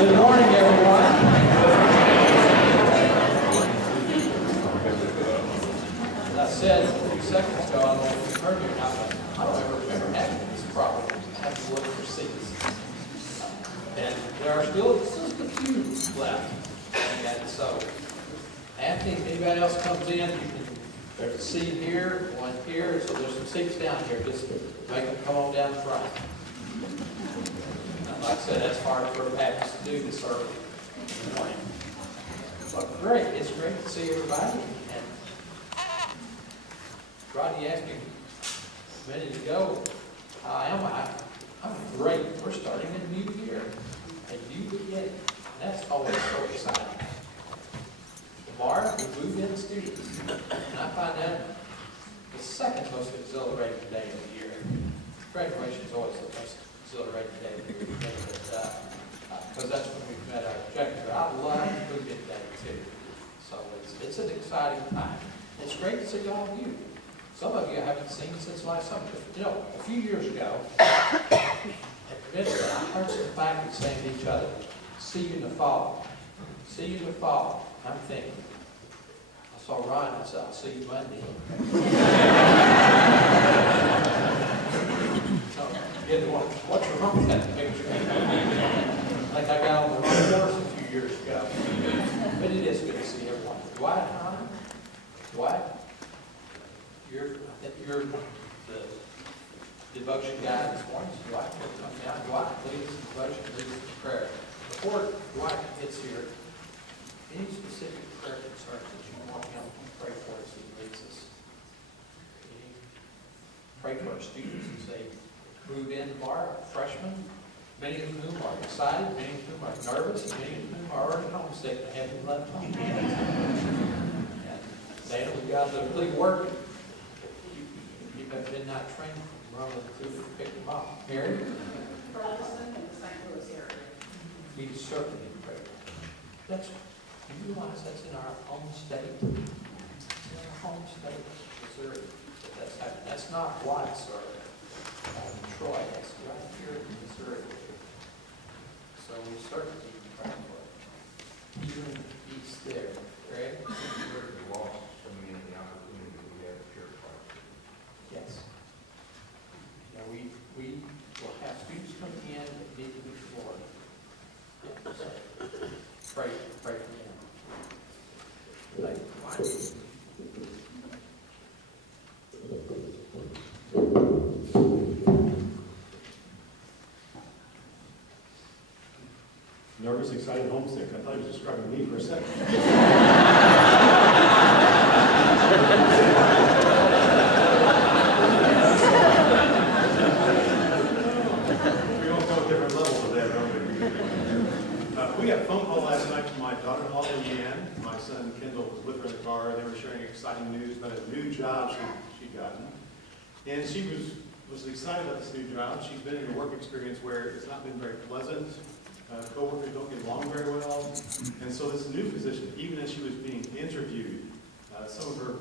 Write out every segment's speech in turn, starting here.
Good morning, everyone. As I said a few seconds ago, I don't know if you heard me or not, but I don't ever remember having this problem, having to look for seats. And there are still just a few left. And so, after anybody else comes in, there's a seat here, one here, so there's some seats down here. Just make them come on down front. Like I said, that's hard for a Baptist to do this early in the morning. But great, it's great to see everybody. And Rodney asked me a minute ago, how am I? I'm great. We're starting a new year, a new beginning. That's always so exciting. Tomorrow, we move in students. And I find that the second most exhilarating day of the year. Graduation is always the most exhilarating day of the year, because that's when we've met our objective. I love move-in day too. So it's an exciting time. It's great to see all of you. Some of you I haven't seen since last summer. You know, a few years ago, at Commencement, I heard some faculty saying to each other, "See you in the fall. See you in the fall." I'm thinking, I saw Ryan, I said, "I'll see you Monday." So, what's wrong with that picture? Like I got on the wrong horse a few years ago. But it is good to see everyone. Dwight, huh? Dwight, I think you're the devotion guy this morning. So Dwight, come down. Dwight, lead us in devotion, lead us in prayer. Before Dwight gets here, any specific prayer concerns that you want him to pray for as he leads us? Pray for our students as they move in tomorrow, freshmen, many of whom are excited, many of whom are nervous, and many of whom are already homesick and haven't left home. And Dana, we got to really work. You have been not trained from Rome to pick them up. Mary? Ferguson and the St. Louis area. We certainly need prayer. Do you realize that's in our home state? It's in our home state, Missouri, that's happening. That's not Watts or Troy, that's right here in Missouri. So we certainly need to pray for it. Even in the east there. Greg? We lost so many of the opportunities we have at Church Park. Yes. Now we will have students come in that need to be floored. So pray for them. Thank you. Nervous, excited, homesick. I thought he was describing me for a second. We all go at different levels of that, don't we? We got a phone call last night from my daughter-in-law, Leanne. My son, Kendall, was with her in the car. They were sharing exciting news about a new job she'd gotten. And she was excited about this new job. She's been in a work experience where it's not been very pleasant. Co-workers don't get along very well. And so this new position, even as she was being interviewed, some of her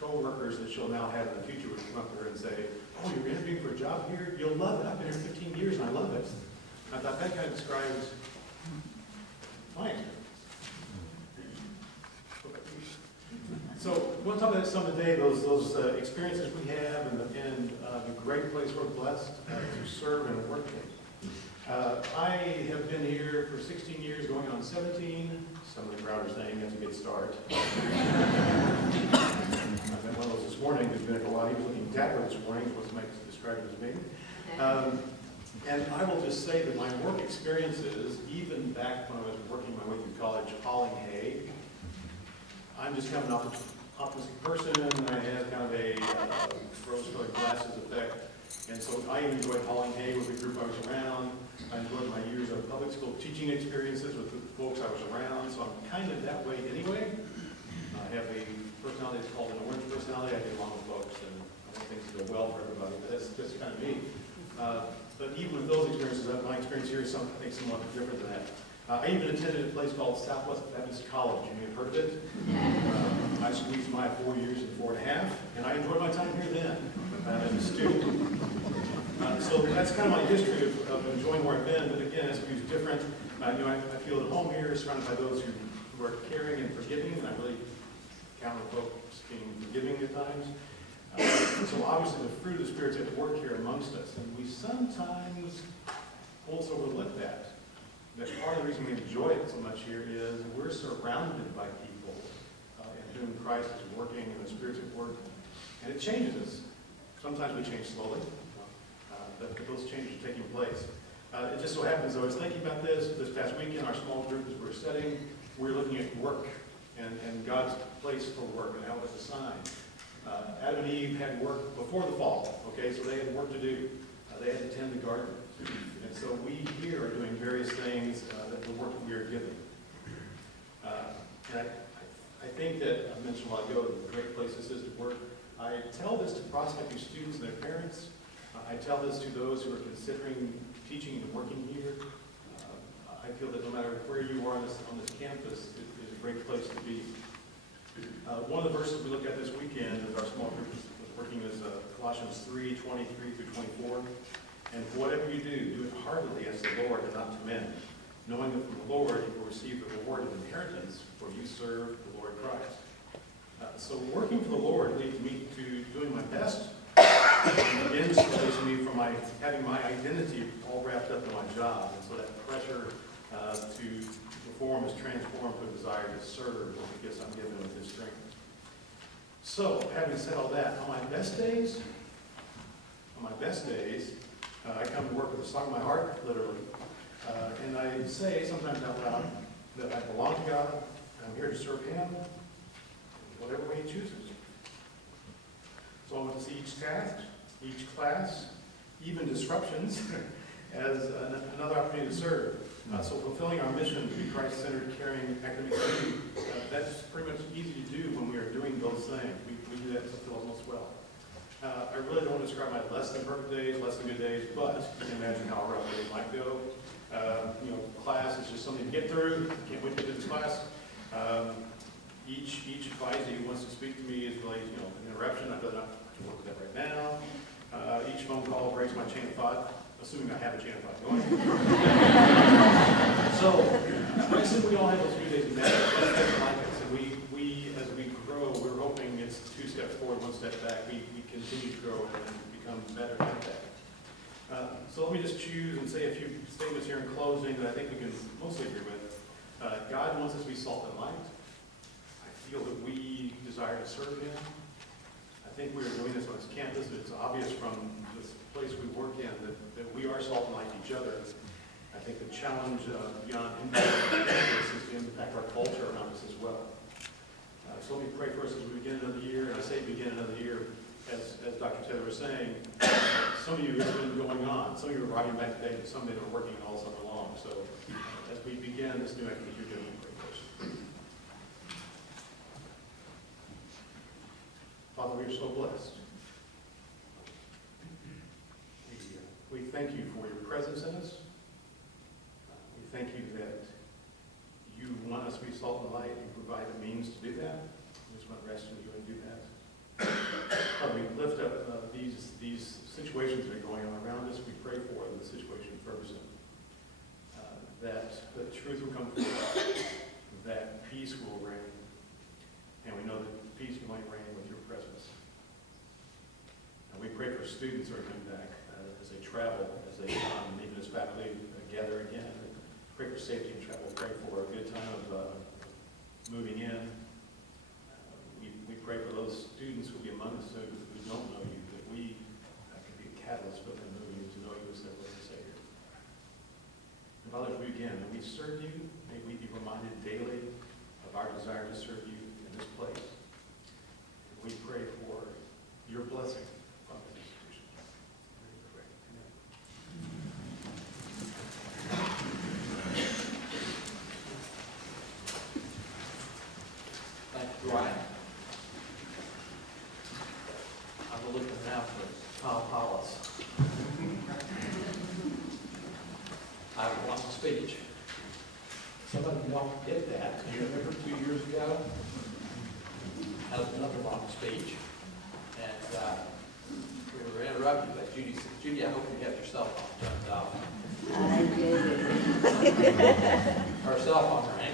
co-workers that she'll now have in the future would come up to her and say, "Oh, you're interviewing for a job here? You'll love it. I've been here 15 years and I love it." I thought that kind of describes my experience. So we'll talk about some today, those experiences we have and the great place we're blessed to serve and work in. I have been here for 16 years, going on 17. Some of the crowd are saying that's a good start. I met one of those this morning who's been here for a while. He was looking dapper this morning, was described as me. And I will just say that my work experiences, even back when I was working my way through college, hauling hay, I'm just kind of an optimistic person, and I have kind of a rose-colored glasses effect. And so I enjoyed hauling hay with the group I was around. I enjoyed my years of public school teaching experiences with the folks I was around. So I'm kind of that way anyway. I have a personality that's called an orange personality. I get along with folks and I want things to go well for everybody. But that's kind of me. But even with those experiences, my experience here is I think somewhat different than that. I even attended a place called Southwest Baptist College. You may have heard of it. I squeezed my 4 years in 4.5, and I enjoyed my time here then as a student. So that's kind of my history of enjoying where I've been. But again, SBU is different. I feel at home here, surrounded by those who are caring and forgiving, and I really count on folks being forgiving at times. So obviously the fruit of the Spirit's at work here amongst us, and we sometimes almost overlook that. That part of the reason we enjoy it so much here is we're surrounded by people in whom Christ is working and the Spirit's at work, and it changes us. Sometimes we change slowly, but those changes are taking place. It just so happens, though, I was thinking about this past weekend, our small group, as we were studying, we were looking at work and God's place for work and how it's assigned. Adam and Eve had work before the fall, okay, so they had work to do. They had to tend the garden. And so we here are doing various things, the work that we are given. And I think that, I mentioned a while ago, the great place this is to work. I tell this to prospective students and their parents. I tell this to those who are considering teaching and working here. I feel that no matter where you are on this campus, it is a great place to be. One of the verses we looked at this weekend as our small group was working is Colossians 3:23 through 24. And whatever you do it heartily as the Lord and not to men, knowing that from the Lord you will receive the reward of inheritance, for you serve the Lord Christ. So working for the Lord leads me to doing my best. It begins to release me from having my identity all wrapped up in my job. And so that pressure to perform is transformed to a desire to serve with the gifts I'm given with His strength. So, having said all that, on my best days, I come to work with a song of my heart, literally. And I say, sometimes out loud, that I belong to God, I'm here to serve Him, whatever way He chooses. So I want to see each task, each class, even disruptions, as another opportunity to serve. So fulfilling our mission to be Christ-centered, caring, academic community, that's pretty much easy to do when we are doing those things. We do that to fulfill almost well. I really don't want to describe my less than perfect days, less than good days, but you can imagine how a rough day might go. Class is just something to get through. Can't wait to do this class. Each advisee who wants to speak to me is really, an interruption. I feel not to work with that right now. Each phone call breaks my chain of thought, assuming I have a chain of thought going. So, I assume we all have those few days of magic. That's like us. And we, as we grow, we're hoping it's 2 steps forward, 1 step back. We continue to grow and become better at that. So let me just choose and say a few statements here in closing that I think we can mostly agree with. God wants us to be salt and light. I feel that we desire to serve Him. I think we are doing this on this campus. It's obvious from this place we work in that we are salt and light to each other. I think the challenge beyond impact is to impact our culture around us as well. So let me pray for us as we begin another year. And I say begin another year, as Dr. Taylor was saying, some of you it's been going on. Some of you are arriving back today, but some of you are working all summer long. So as we begin this new activity, you're doing a great person. Father, we are so blessed. We thank you for your presence in us. We thank you that you want us to be salt and light. You provide the means to do that. We just want to rest in you and do that. Father, we lift up these situations that are going on around us. We pray for the situation in Ferguson. That the truth will come forth, that peace will reign. And we know that peace can only reign with your presence. And we pray for students who are coming back as they travel, as they come, and even as faculty gather again. Pray for safety and travel. Pray for a good time of moving in. We pray for those students who will be among us who don't know you, that we can be a catalyst for them moving to know you as their Lord and Savior. And Father, as we begin, may we serve you. May we be reminded daily of our desire to serve you in this place. And we pray for your blessing on this institution. We pray. Amen. Thank you, Ryan. I'm looking now for Tom Hollis. I have a long speech. Some of you don't get that. You remember 2 years ago? I had another long speech. And we were interrupted by Judy. Judy, I hope you have your cell phone turned off. I did. Her cell phone rang.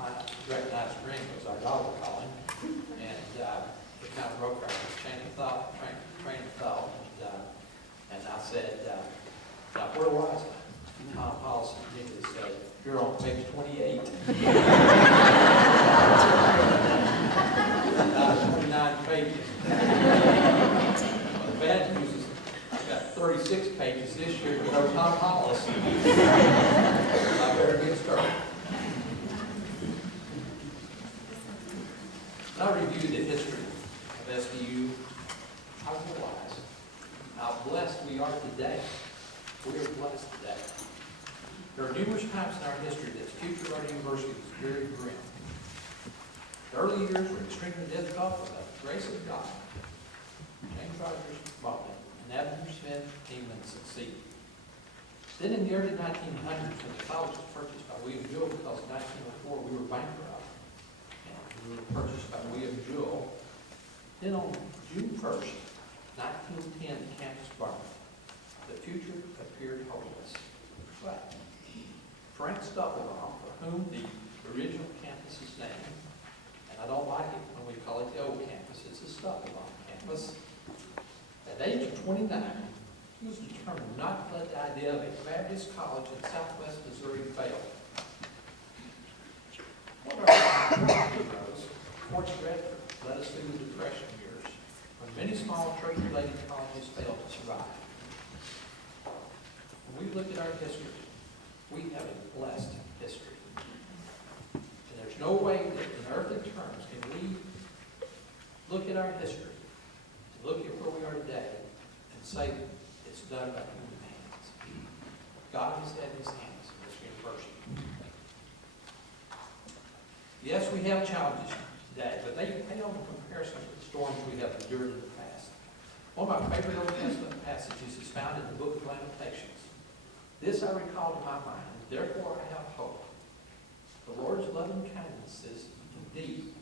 I recognized the ring, it was our daughter calling, and it kind of broke our train of thought. And I said, now where was I? Tom Paulson immediately said, you're on page 28. 29 pages. The bad news is I've got 36 pages this year with no Tom Hollis. I better get started. When I review the history of SBU, I realize how blessed we are today. We are blessed today. There are numerous times in our history that the future of our university was very grim. The early years were extremely difficult, but by the grace of God, James Rogers Baldwin and Abner Smith came and succeeded. Then in the early 1900s, when the college was purchased by William Jewell, because in 1904 we were bankrupt, and we were purchased by William Jewell. Then on June 1st, 1910, the campus burned. The future appeared hopeless. But Frank Stufflebaum, for whom the original campus is named, and I don't like it when we call it the old campus, it's the Stufflebaum campus. At the age of 29, he was determined not to let the idea of a Baptist college in southwest Missouri fail. One of our heroes, Fort Stratford, led us through the Depression years, when many small church-related colleges failed to survive. When we look at our history, we have a blessed history. And there's no way that in earthly terms can we look at our history, and look at where we are today, and say that it's done by human hands. God has had his hands in this university. Yes, we have challenges today, but they pale in comparison to the storms we have endured in the past. One of my favorite Old Testament passages is found in the book of Lamentations. This I recall to my mind, therefore I have hope. The Lord's loving kindnesses indeed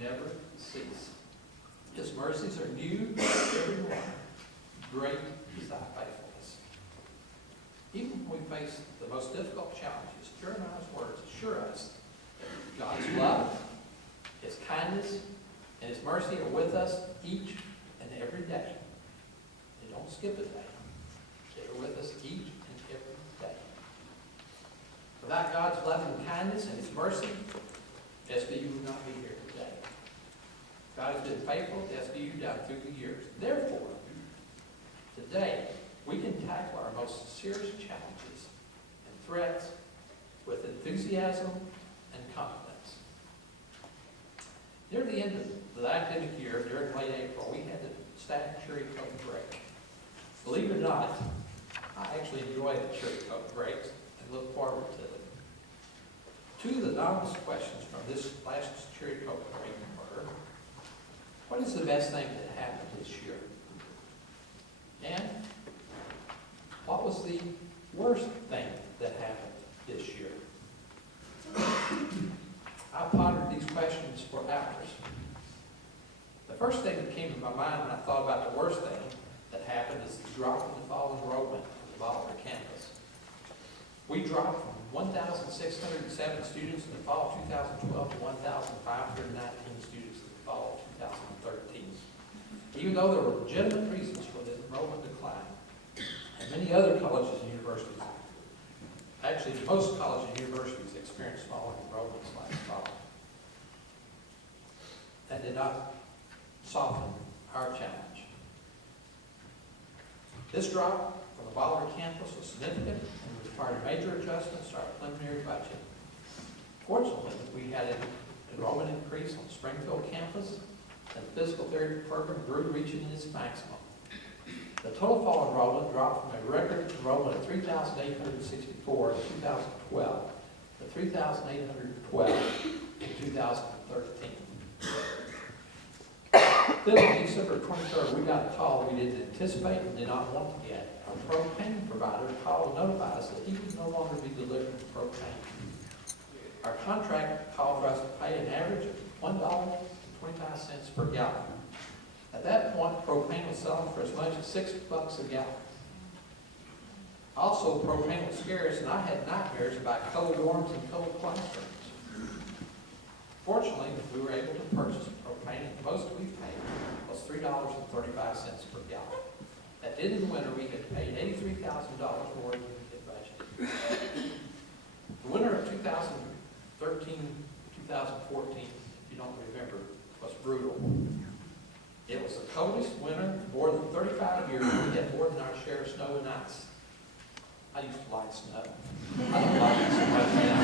never cease. His mercies are new every morning. Great is thy faithfulness. Even when we face the most difficult challenges, Jeremiah's words assure us that God's love, his kindness, and his mercy are with us each and every day. They don't skip a day. They are with us each and every day. Without God's loving kindness and his mercy, SBU would not be here today. God has been faithful to SBU down through the years. Therefore, today, we can tackle our most serious challenges and threats with enthusiasm and confidence. Near the end of the academic year, during late April, we had the staff cherry coke break. Believe it or not, I actually enjoy the cherry coke breaks and look forward to them. Two of the novice questions from this last cherry coke break were, what is the best thing that happened this year? And what was the worst thing that happened this year? I pondered these questions for hours. The first thing that came to my mind when I thought about the worst thing that happened is the drop in the fall enrollment on the Bolivar campus. We dropped from 1,607 students in the fall of 2012 to 1,519 students in the fall of 2013. Even though there were legitimate reasons for the enrollment decline, and many other colleges and universities, actually most colleges and universities experienced smaller enrollments last fall. That did not soften our challenge. This drop from the Bolivar campus was significant and required major adjustments to our preliminary budget. Fortunately, we had an enrollment increase on the Springfield campus, and the physical therapy program grew, reaching its maximum. The total fall enrollment dropped from a record enrollment of 3,864 in 2012 to 3,812 in 2013. Then on December 23rd, we got a call we didn't anticipate and did not want to get. Our propane provider called to notify us that he would no longer be delivering propane. Our contract called for us to pay an average of $1.25 per gallon. At that point, propane was selling for as much as $6 a gallon. Also, propane was scarce, and I had nightmares about cold dorms and cold classrooms. Fortunately, we were able to purchase propane, and the most we paid was $3.35 per gallon. That did in the winter, we had paid $83,000 more than we had budgeted. The winter of 2013, 2014, if you don't remember, was brutal. It was the coldest winter in more than 35 years. We had more than our share of snow and ice. I used to like snow. I don't like it so much now.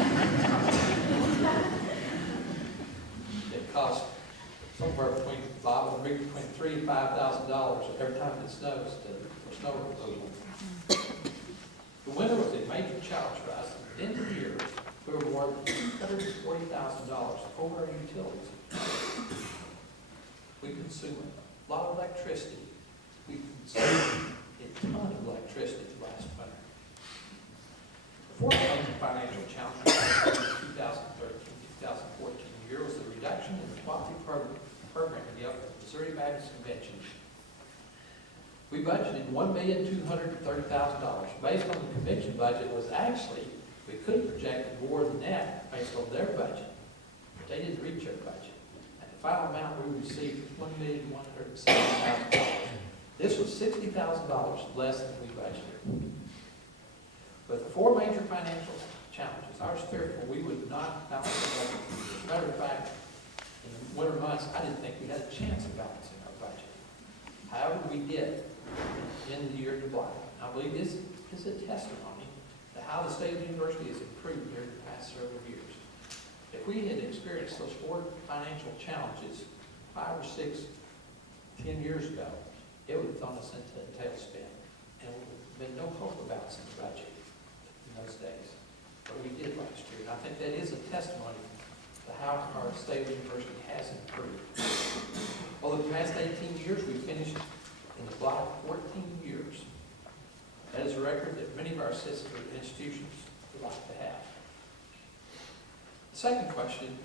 It costs somewhere between $3,000 and $5,000 every time it snows for snow removal. The winter was a major challenge for us. At the end of the year, we were more than $140,000 over our utilities. We consume a lot of electricity. We consumed a ton of electricity last winter. The fourth major financial challenge for the 2013-2014 year was the reduction in the quality programming of the Missouri Baptist Convention. We budgeted $1,230,000. Based on the convention budget was actually, we could have projected more than that based on their budget, but they didn't reach their budget. And the final amount we received was $1,170,000. This was $60,000 less than we budgeted. But the four major financial challenges, I was fearful we would not balance the budget. As a matter of fact, in the winter months, I didn't think we had a chance of balancing our budget. However, we did in the year of July. I believe this is a testimony to how the state of the university has improved during the past several years. If we had experienced those four financial challenges 5 or 6, 10 years ago, it would have thrown us into a tailspin, and there would have been no hope of balancing the budget in those days. But we did last year, and I think that is a testimony to how our state of the university has improved. Over the past 18 years, we finished in the block 14 years. That is a record that many of our sister institutions would like to have. The second question,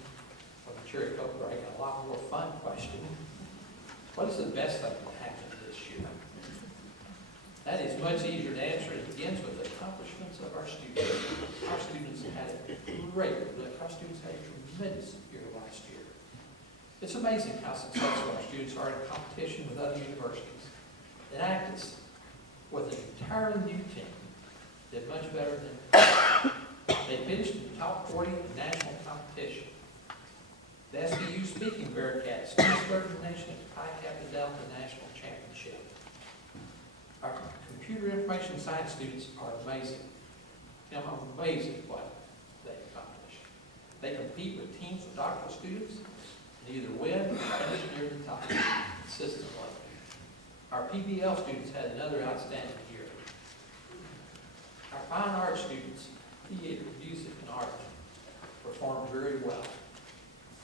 from the Cherry Coke break, a lot more fun question. What is the best thing that happened this year? That is much easier to answer. It begins with the accomplishments of our students. Our students had a tremendous year last year. It's amazing how successful our students are in competition with other universities. In Actus, with an entirely new team, did much better than they finished in the top 40 in the national competition. The SBU Speaking Bearcats finished third in the nation at the Pi Kappa Delta National Championship. Our computer information science students are amazing. I'm amazed at what they accomplish. They compete with teams of doctoral students and either win or finish near the top consistently. Our PBL students had another outstanding year. Our fine arts students, theater, music, and art, performed very well.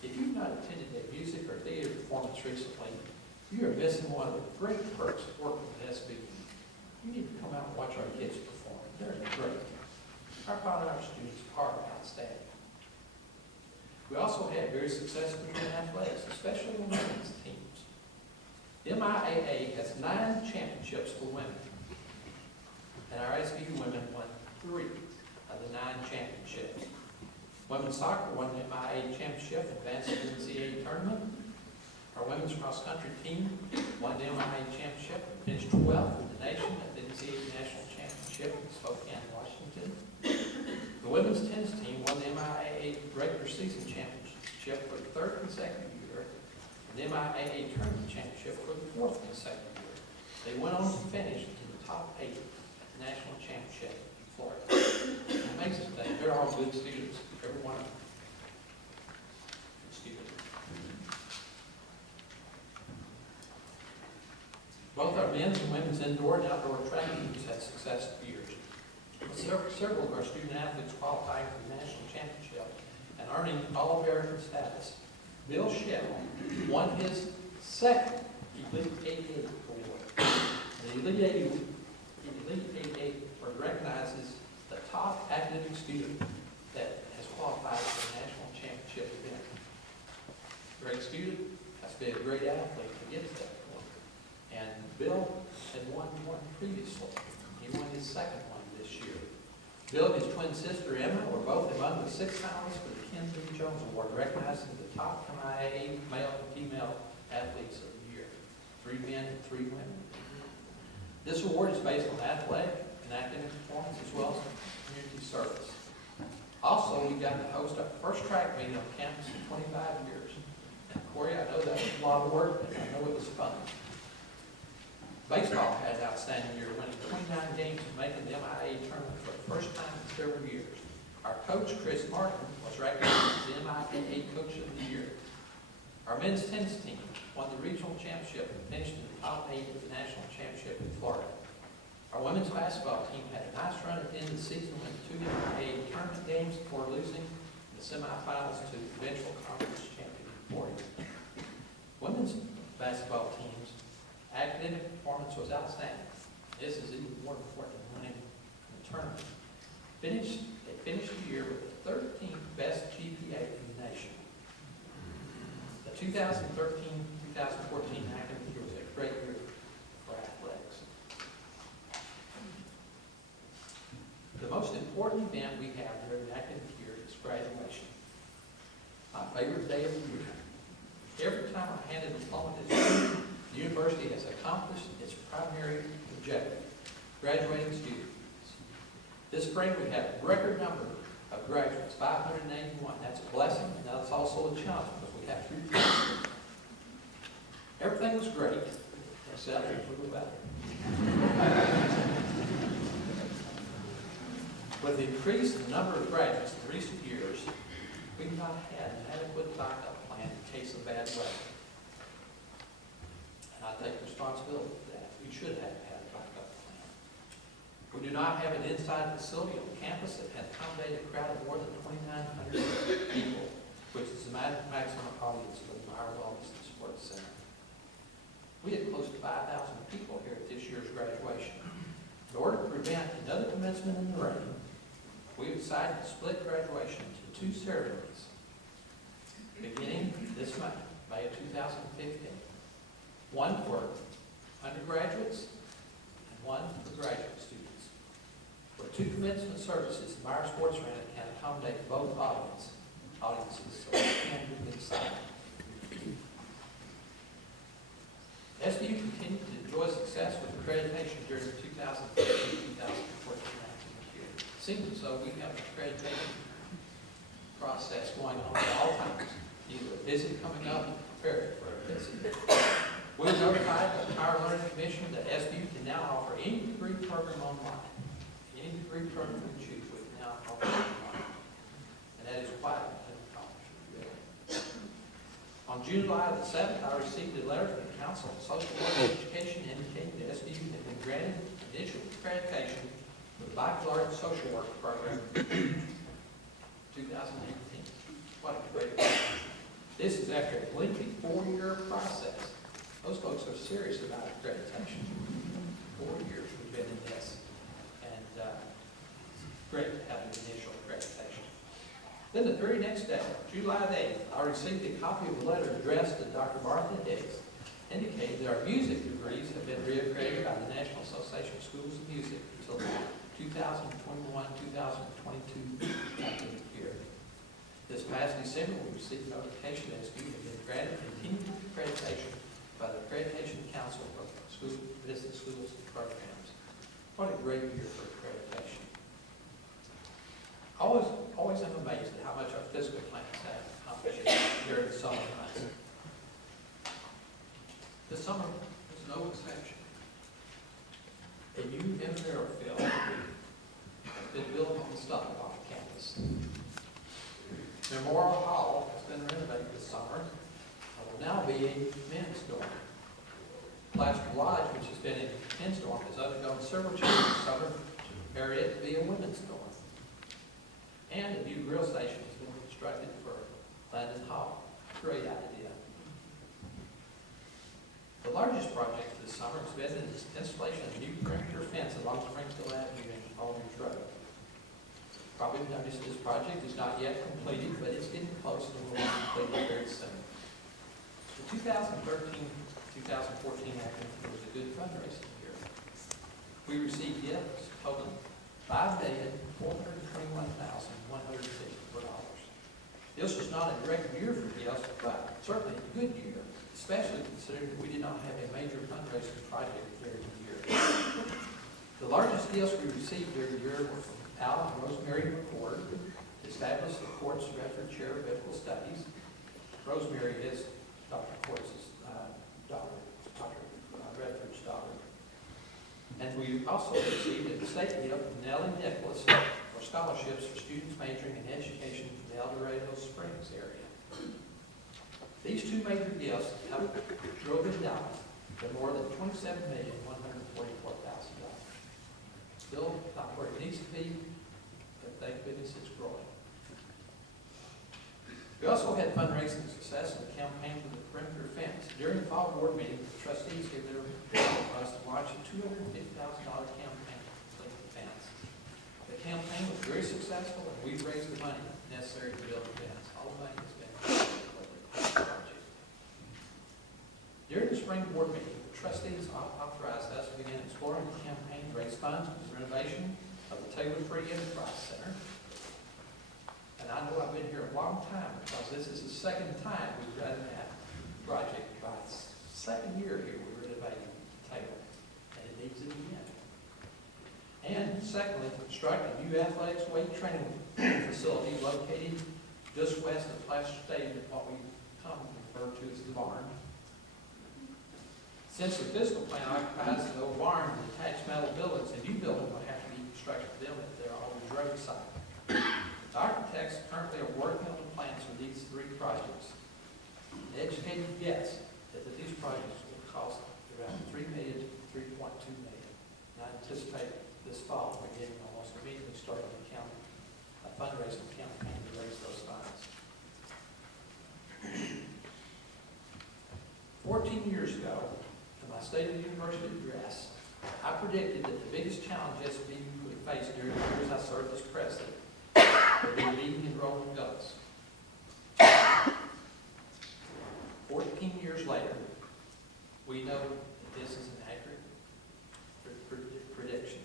If you've not attended a music or theater performance recently, you are missing one of the great perks of working with SBU. You need to come out and watch our kids perform. They're great. Our fine arts students are outstanding. We also had very successful in athletics, especially on women's teams. The MIAA has 9 championships for women, and our SBU women won 3 of the 9 championships. Women's soccer won the MIAA championship, advanced to the NCAA tournament. Our women's cross-country team won the MIAA championship and finished 12th in the nation at the NCAA National Championship in Spokane, Washington. The women's tennis team won the MIAA regular season championship for the 3rd consecutive year, and the MIAA tournament championship for the 4th consecutive year. They went on to finish in the top 8 at the national championship in Florida. Amazing thing. They're all good students, every one of them. Good students. Both our men's and women's indoor and outdoor track teams had successful years. Several of our student athletes qualifying for the national championship and earning All-American status. Bill Shell won his 2nd Elite 88 award. The Elite 88 recognizes the top academic student that has qualified for the national championship event. Great student, has to be a great athlete to get to that point. And Bill had won one previously. He won his 2nd one this year. Bill and his twin sister Emma were both among the 6 finalists for the Ken B. Jones Award, recognizing the top MIAA male and female athletes of the year. 3 men and 3 women. This award is based on athletic and academic performance as well as community service. Also, we got to host our first track meet on campus in 25 years. And Corey, I know that was a lot of work, but I know it was fun. Baseball had an outstanding year, winning 29 games and making the MIAA tournament for the first time in several years. Our coach, Chris Martin, was recognized as the MIAA Coach of the Year. Our men's tennis team won the regional championship and finished in the top 8 of the national championship in Florida. Our women's basketball team had a nice run at the end of the season, winning 2 MIAA tournament games before losing in the semifinals to the eventual conference champion, Warriors. Women's basketball team's academic performance was outstanding. This is even more important than winning the tournament. They finished the year with the 13th best GPA in the nation. The 2013-2014 academic year was a great year for athletics. The most important event we have during the academic year is graduation. My favorite day of the year. Every time I hand a diploma to the student, the university has accomplished its primary objective, graduating students. This spring we had a record number of graduates, 581. That's a blessing, and that's also a challenge because we have 3 people. Everything was great, except for the weather. With the increase in the number of graduates in recent years, we've not had an adequate backup plan in case of bad weather. And I take responsibility for that. We should have had a backup plan. We do not have an inside facility on campus that has accommodated a crowd of more than 2,900 people, which is the maximum audience for the Myers Augustin Sports Center. We had close to 5,000 people here at this year's graduation. In order to prevent another commencement in the rain, we have decided to split graduation into 2 ceremonies, beginning this month, May of 2015. One for undergraduates and one for graduate students. For 2 commencement services, the Myers Sports Arena can accommodate both audiences, so they can be inside. SBU continued to enjoy success with accreditation during the 2013-2014 academic year. Seems as though we have an accreditation process going on at all times, either busy coming up, prepared for a busy. We were notified by the Higher Learning Commission that SBU can now offer any degree program online. Any degree program we choose, we can now offer online. And that is quite an accomplishment, really. On July the 7th, I received a letter from the Council of Social Work and Education indicating that SBU had been granted initial accreditation for the Baccalaureate Social Work Program 2018. What a great accomplishment. This is after a lengthy 4-year process. Those folks are serious about accreditation. 4 years we've been in this. And it's great to have an initial accreditation. Then the very next day, July the 8th, I received a copy of a letter addressed to Dr. Martha Hicks, indicating that our music degrees have been reaccredited by the National Association of Schools of Music until the 2021-2022 academic year. This past December, we received notification that SBU had been granted continued accreditation by the Accreditation Council for Business Schools and Programs. What a great year for accreditation. Always am amazed at how much our physical plans have accomplished during the summer months. The summer was no exception. A new intramural field has been built on the stock off campus. Memorial Hall has been renovated this summer and will now be a men's dorm. Plaster Lodge, which has been a men's dorm, has undergone several changes this summer to prepare it to be a women's dorm. And a new grill station has been constructed for Landon Hall. Great idea. The largest project this summer has been the installation of a new perimeter fence along Springfield Avenue and Aldridge Road. Probably noticed this project is not yet completed, but it's getting close and will be completed very soon. The 2013-2014 academic year was a good fundraising year. We received gifts totaling $5,421,164. This was not a great year for gifts, but certainly a good year, especially considering that we did not have a major fundraising project during the year. The largest gifts we received during the year were from Al and Rosemary McCord, to establish the Courts Redford Chair of Biblical Studies. Rosemary is Dr. Courts' daughter, Dr. Redford's daughter. And we also received a state gift from Nellie Nicholas for scholarships for students majoring in education from the El Dorado Springs area. These two major gifts have drove endowment to more than $27,144,000. Still not where it needs to be, but thank goodness it's growing. We also had fundraising success in the campaign for the perimeter fence. During the fall board meeting, the trustees gave their approval for us to launch a $250,000 campaign to complete the fence. The campaign was very successful, and we raised the money necessary to build the fence. All the money has been project. During the spring board meeting, the trustees authorized us to begin exploring the campaign to raise funds for the renovation of the Taylor Free Enterprise Center. And I know I've been here a long time because this is the second time we've done that project. By its second year here, we're renovating Taylor, and it needs it again. And secondly, construct a new athletics weight training facility located just west of Placer Stadium, what we commonly refer to as the barn. Since the fiscal plan occupies the old barn and attached metal buildings, a new building will have to be constructed for them at their old roadside. The architects currently are working on the plans for these three projects. The educated guess that these projects will cost around $3 million to $3.2 million. And I anticipate this fall beginning almost immediately starting a fundraising campaign to raise those funds. 14 years ago, in my State of the University address, I predicted that the biggest challenge SBU would face during the years I served as president would be leading enrollment goals. 14 years later, we know that this is an accurate prediction.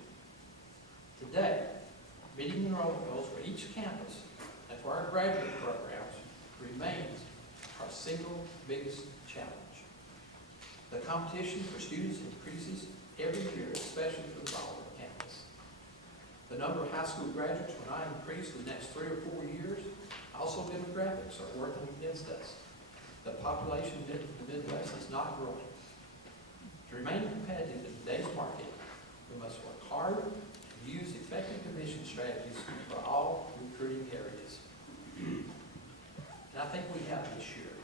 Today, meeting enrollment goals for each campus and for our graduate programs remains our single biggest challenge. The competition for students increases every year, especially for the Bolivar campus. The number of high school graduates will not increase in the next 3 or 4 years. Also, demographics are working against us. The population in the Midwest is not growing. To remain competitive in today's market, we must work hard and use effective admission strategies for all recruiting areas. And I think we have this year.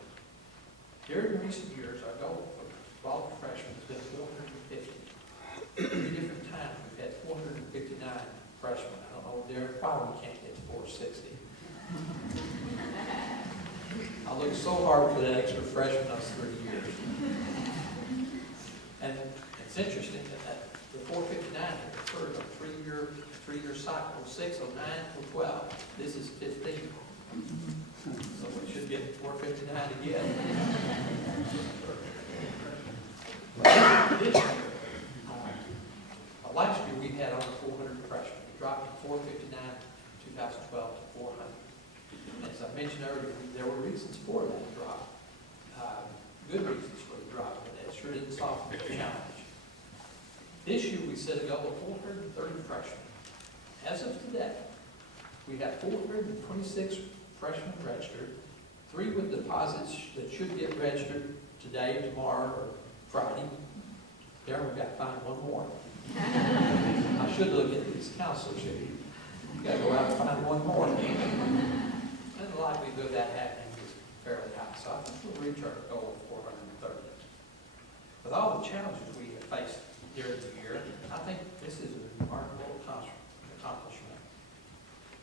During recent years, our goal for Bolivar freshmen has been 450. 3 different times we've had 459 freshmen. I don't know, Derek, probably can't get to 460. I looked so hard for that extra freshman those 3 years. And it's interesting that the 459 occurred on a three-year cycle, 6, 09, 12. This is 15. So we should get 459 again. This year, last year we had over 400 freshmen. We dropped from 459 in 2012 to 400. As I mentioned earlier, there were reasons for that drop. Good reasons for the drop, but that sure didn't solve the challenge. This year we set a goal of 430 freshmen. As of today, we have 426 freshmen registered, 3 with deposits that should get registered today, tomorrow, or Friday. There we've got to find one more. I should look at these counselors here. You've got to go out and find one more. And the likelihood of that happening is fairly high. So I think we'll reach our goal of 430. With all the challenges we have faced during the year, I think this is a remarkable accomplishment.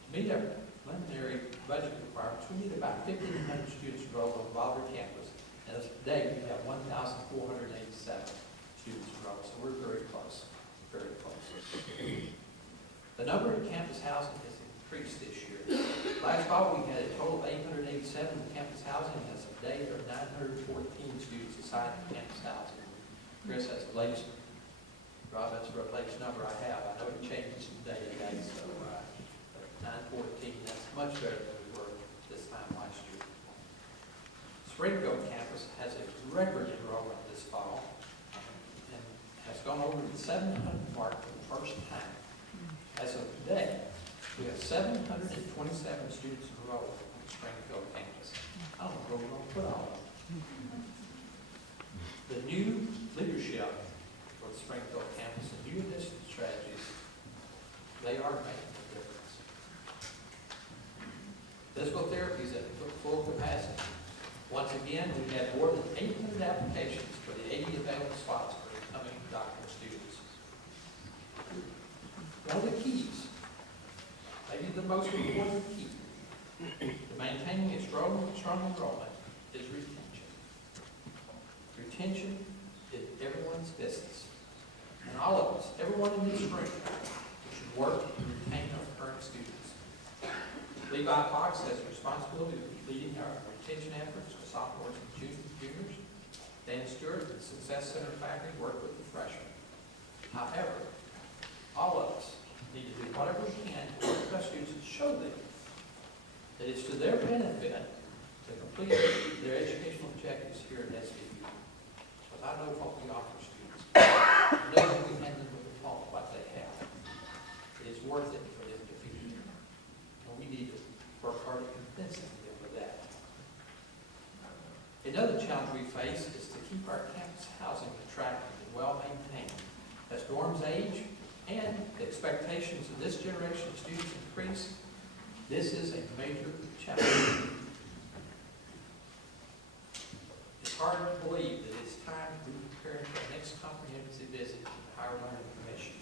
To meet our preliminary budget requirements, we need about 1,500 students enrolled on the Bolivar campus. And as of today, we have 1,487 students enrolled. So we're very close, very close. The number of campus housing has increased this year. Last fall, we had a total of 887 campus housing. As of today, there are 914 students assigned to campus housing. Chris has the latest Rob, that's the latest number I have. I know it changes from day to day, so, 914, that's much better than we were this time last year. Springfield campus has a record enrollment this fall and has gone over the 700 mark for the first time. As of today, we have 727 students enrolled on the Springfield campus. I don't know where we're going to put all of them. The new leadership for the Springfield campus and new initiative strategies, they are making a difference. Physical therapy is at full capacity. Once again, we had more than 800 applications for the 80 available spots for incoming doctoral students. One of the keys, maybe the most important key, to maintaining a strong enrollment is retention. Retention is everyone's business. And all of us, everyone in this room, should work to retain our current students. Levi Fox has the responsibility of leading our retention efforts for sophomores and juniors. Dan Stewart, the Success Center faculty, work with the freshmen. However, all of us need to do whatever we can to work with our students and show them that it's to their benefit to complete their educational objectives here at SVU. Because I know what we offer students. I know that we hand them with what they have. It is worth it for them to be here. And we need to work hard at convincing them of that. Another challenge we face is to keep our campus housing attractive and well-maintained. As dorms age and the expectations of this generation of students increase, this is a major challenge. It's hard to believe that it's time to be preparing for the next comprehensive visit to the Higher Learning Commission.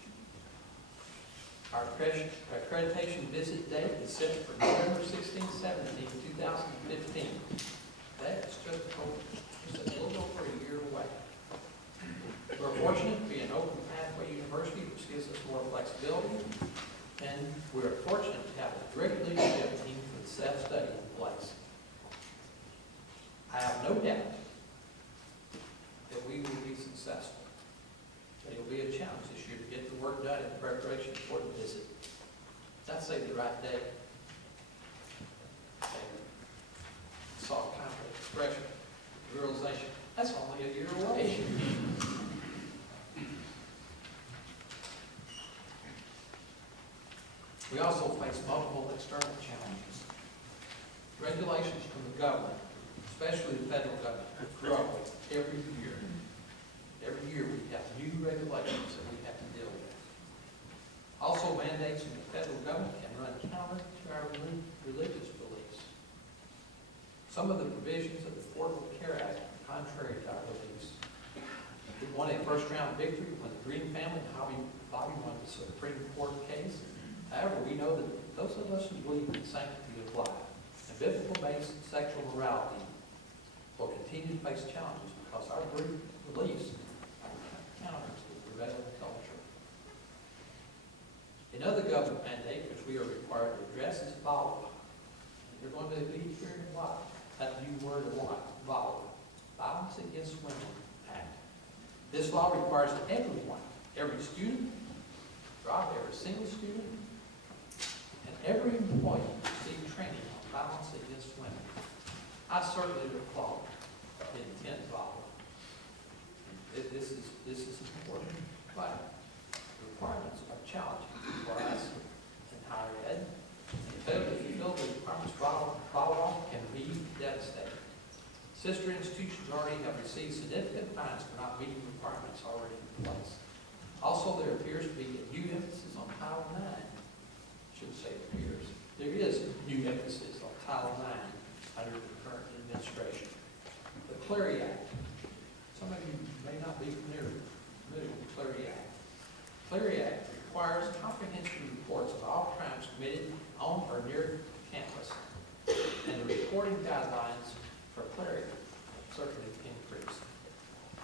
Our accreditation visit date is set for November 16, 17, 2015. That is just a little over a year away. We're fortunate to be an open pathway university, which gives us more flexibility, and we're fortunate to have a great leadership team with self-study in place. I have no doubt that we will be successful, but it'll be a challenge this year to get the work done in preparation for the visit. I'd say the right day. Soft kind of expression, realization, that's only a year away. We also face multiple external challenges. Regulations from the government, especially the federal government, grow every year. Every year we have new regulations that we have to deal with. Also, mandates from the federal government can run counter to our religious beliefs. Some of the provisions of the Affordable Care Act are contrary to our beliefs. We won a first-round victory when the Green family and Bobby won the Supreme Court case. However, we know that those of us who believe in the sanctity of life and biblical-based sexual morality will continue to face challenges because our beliefs are counter to the prevailing culture. Another government mandate which we are required to address is VAWA. You're going to be hearing a lot that new word a lot, VAWA, Violence Against Women Act. This law requires everyone, every student, every single student, and every employee to receive training on violence against women. I certainly applaud the intent of VAWA. This is important, but the requirements are challenging for us in higher ed. And failure to fulfill the requirements VAWA can be devastating. Sister institutions already have received significant fines for not meeting requirements already in place. Also, there appears to be a new emphasis on Title IX. I shouldn't say it appears. There is new emphasis on Title IX under the current administration. The Clery Act. Some of you may not be familiar with the Clery Act. Clery Act requires comprehensive reports of all crimes committed on or near campus, and the reporting guidelines for Clery certainly increased.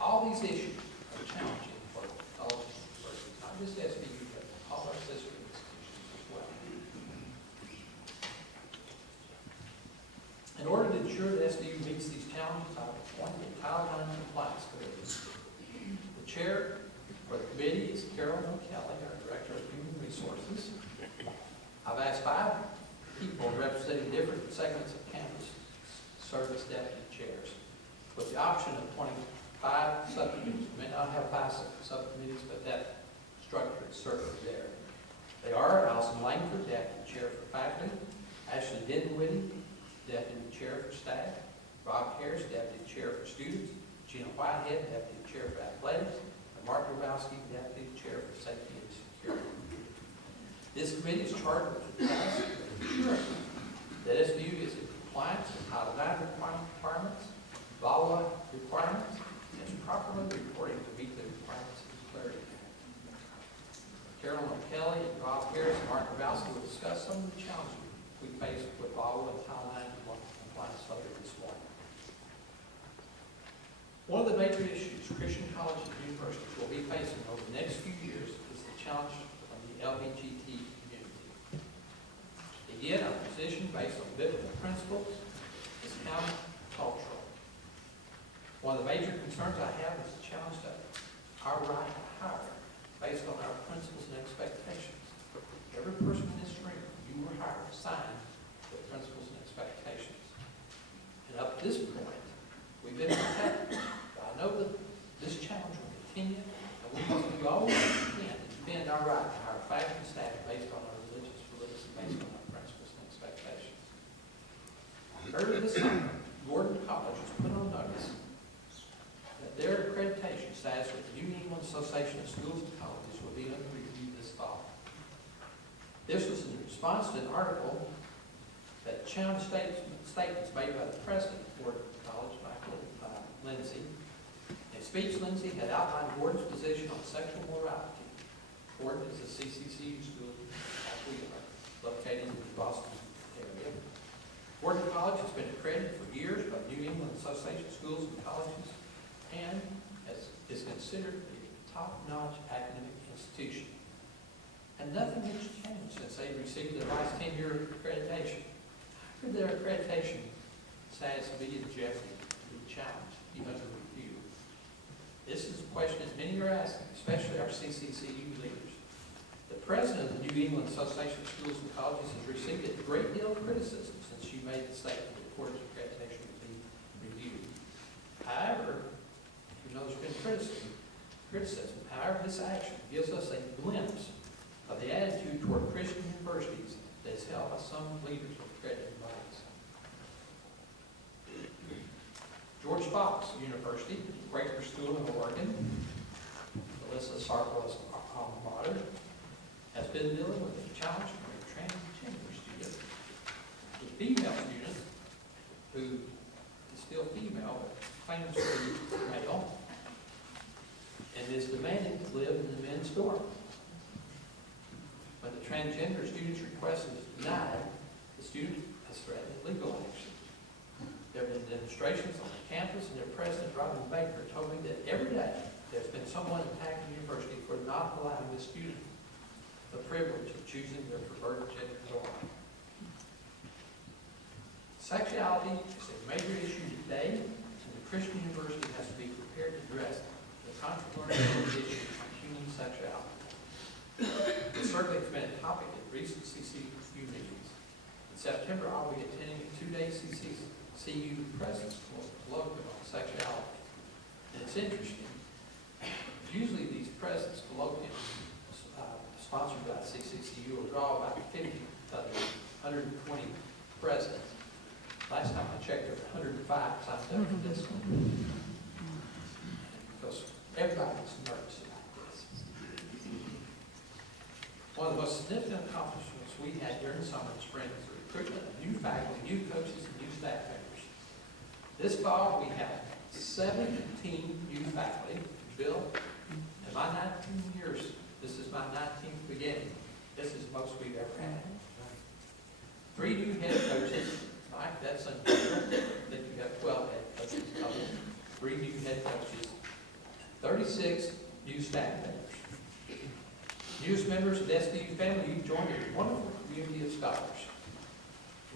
All these issues are challenging for all universities, not just SVU, but all our sister institutions as well. In order to ensure that SVU meets these challenges, I've appointed a Title IX compliance committee. The chair for the committee is Carol Kelly, our Director of Human Resources. I've asked 5 people representing different segments of campus to serve as deputy chairs, with the option of appointing 5 subcommittees. We may not have 5 subcommittees, but that structure is certainly there. They are Allison Langford, Deputy Chair for Faculty, Ashley Dinwiddie, Deputy Chair for Staff, Rob Harris, Deputy Chair for Students, Gina Whitehead, Deputy Chair for Athletics, and Mark Grabowski, Deputy Chair for Safety and Security. This committee is charged with the task of ensuring that SBU is in compliance with Title IX requirements, VAWA requirements, and is properly reporting to meet the requirements of the Clarity Act. Carolyn Kelly and Rob Harris and Mark Grabowski will discuss some of the challenges we face with VAWA and Title IX compliance later this morning. One of the major issues Christian colleges and universities will be facing over the next few years is the challenge of the LGBT community. Again, our position based on biblical principles is countercultural. One of the major concerns I have is the challenge to our right to hire based on our principles and expectations. Every person in this room, you were hired, signed with principles and expectations. And up to this point, we've been protected. But I know that this challenge will continue, and we must do all we can to defend our right to hire faculty and staff based on our religious beliefs and based on our principles and expectations. Earlier this summer, Gordon College was put on notice that their accreditation status with the New England Association of Schools and Colleges will be under review this fall. This was in response to an article that challenged statements made by the president of Gordon College, Michael Lindsay. In speech, Lindsay had outlined Gordon's position on sexual morality. Gordon is a CCCU school, as we are, located in the Boston area. Gordon College has been accredited for years by the New England Association of Schools and Colleges and is considered a top-notch academic institution. And nothing has changed since they received their last 10-year accreditation. How could their accreditation status be in jeopardy, be challenged, be under review? This is a question that many are asking, especially our CCCU leaders. The president of the New England Association of Schools and Colleges has received a great deal of criticism since she made the statement that Gordon's accreditation would be reviewed. However, even though there's been criticism, however, this action gives us a glimpse of the attitude toward Christian universities that is held by some leaders of accredited bodies. George Fox University, Quaker School in Oregon, Melissa Sarko's alma mater, has been dealing with the challenge from a transgender student, a female student who is still female but claims to be male and is demanding to live in the men's dorm. When the transgender student's request is denied, the student has threatened legal action. There have been demonstrations on the campus, and their president, Robin Baker, told me that every day there's been someone attacking the university for not allowing the student the privilege of choosing their preferred gender dorm. Sexuality is a major issue today, and the Christian university has to be prepared to address the controversial issue of human sexuality. It certainly has been a topic at recent CCU meetings. In September, I'll be attending a 2-day CCU presence colloquium on sexuality. And it's interesting. Usually these presence colloquiums sponsored by CCCU will draw about 50 of the 120 presidents. Last time I checked, there were 105 signed up for this one. Because everybody's nervous about this. One of the most significant accomplishments we had during the summer and spring is the recruitment of new faculty, new coaches, and new staff members. This fall, we have 17 new faculty. Bill, in my 19 years, this is my 19th beginning. This is the most we've ever had. 3 new head coaches. Mike, that's unusual. I think you have 12 head coaches. 3 new head coaches. 36 new staff members. Newest members of the SBU family, you've joined a wonderful community of scholars,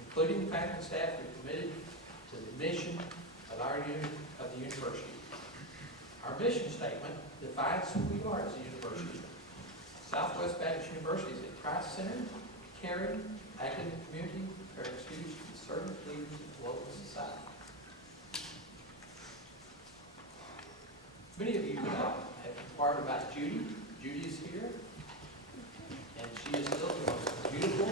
including faculty and staff who are committed to the mission of the university. Our mission statement defines who we are as a university. Southwest Baptist University is a Christ-centered, caring, academic community preparing students to be servant leaders in the local society. Many of you have inquired about Judy. Judy is here, and she is still the most beautiful.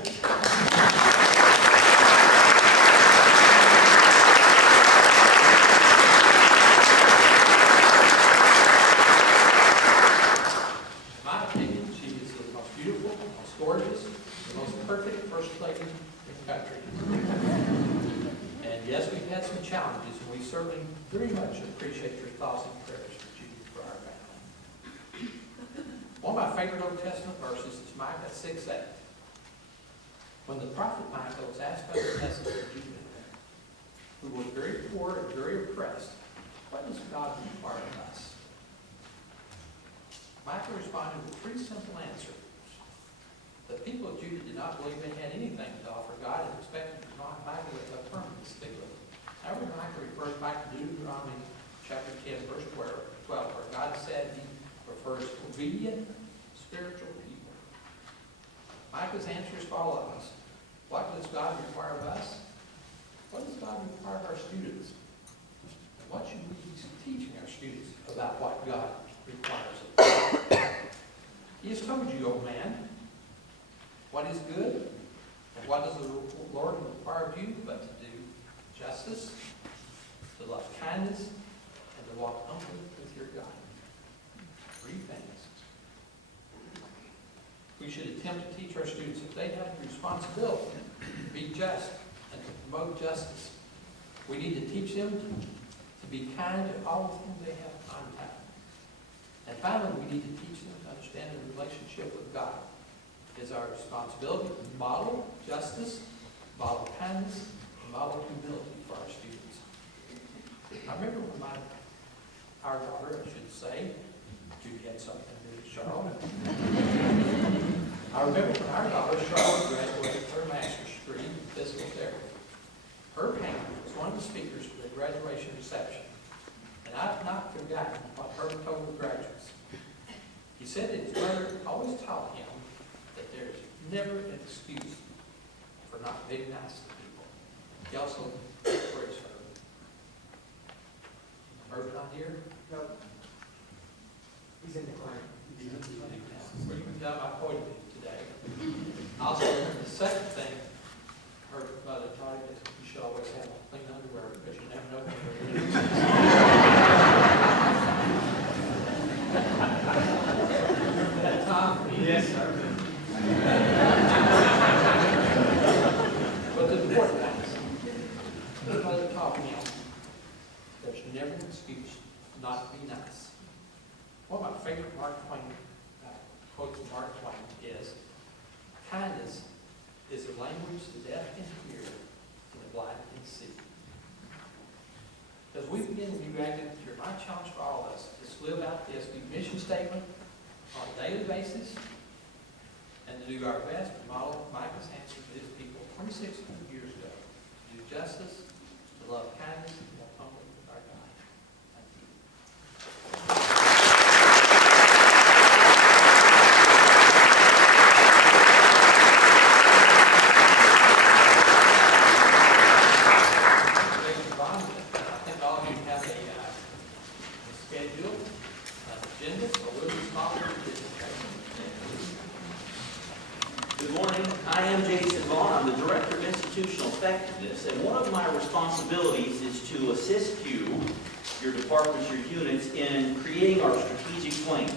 In my opinion, she is the most beautiful, most gorgeous, the most perfect first lady in the country. And yes, we've had some challenges, and we certainly very much appreciate your thoughts and prayers for Judy, for our family. One of my favorite Old Testament verses is Micah 6:8. When the prophet Micah was asked by the message of Judah, who was very poor and very oppressed, what does God require of us? Micah responded with three simple answers. The people of Judah did not believe they had anything to offer God and expected Micah to affirm this bigly. However, Micah refers back to Deuteronomy chapter 10, verse 12, where God said he prefers obedient, spiritual people. Micah's answers follow us. What does God require of us? What does God require of our students? And what should we be teaching our students about what God requires of us? He has told you, O man, what is good, and what does the Lord require of you but to do justice, to love kindness, and to walk humbly with your God. Three things. We should attempt to teach our students that they have the responsibility to be just and to promote justice. We need to teach them to be kind to all with whom they have contact. And finally, we need to teach them to understand the relationship with God. It is our responsibility to model justice, model kindness, and model humility for our students. I remember when our daughter, I should say, Judy had something to do with Charlotte. I remember when our daughter, Charlotte, graduated her master's degree in physical therapy. Her parent was one of the speakers for the graduation reception. And I've not forgotten what her told the graduates. He said that his mother always taught him that there is never an excuse for not being nice to people. He also encouraged her. Herb not here? No. He's in the clinic. We've got my point today. Also, the second thing her mother taught him is you should always have clean underwear because you never know when you're going to that time. Yes, sir. But the important thing is, her mother taught him there's never an excuse not to be nice. One of my favorite Mark Twain quotes from Mark Twain is, kindness is a language the deaf can hear and the blind can see. As we begin the new academic year, my challenge for all of us is to live out the SB mission statement on a daily basis and to do our best to model Micah's answer to his people 2,600 years ago. To do justice, to love kindness, and to walk humbly with our God. Thank you. Good morning. I am Jason Vaughn. I'm the Director of Institutional Effectiveness, and one of my responsibilities is to assist you, your departments, your units, in creating our strategic plan.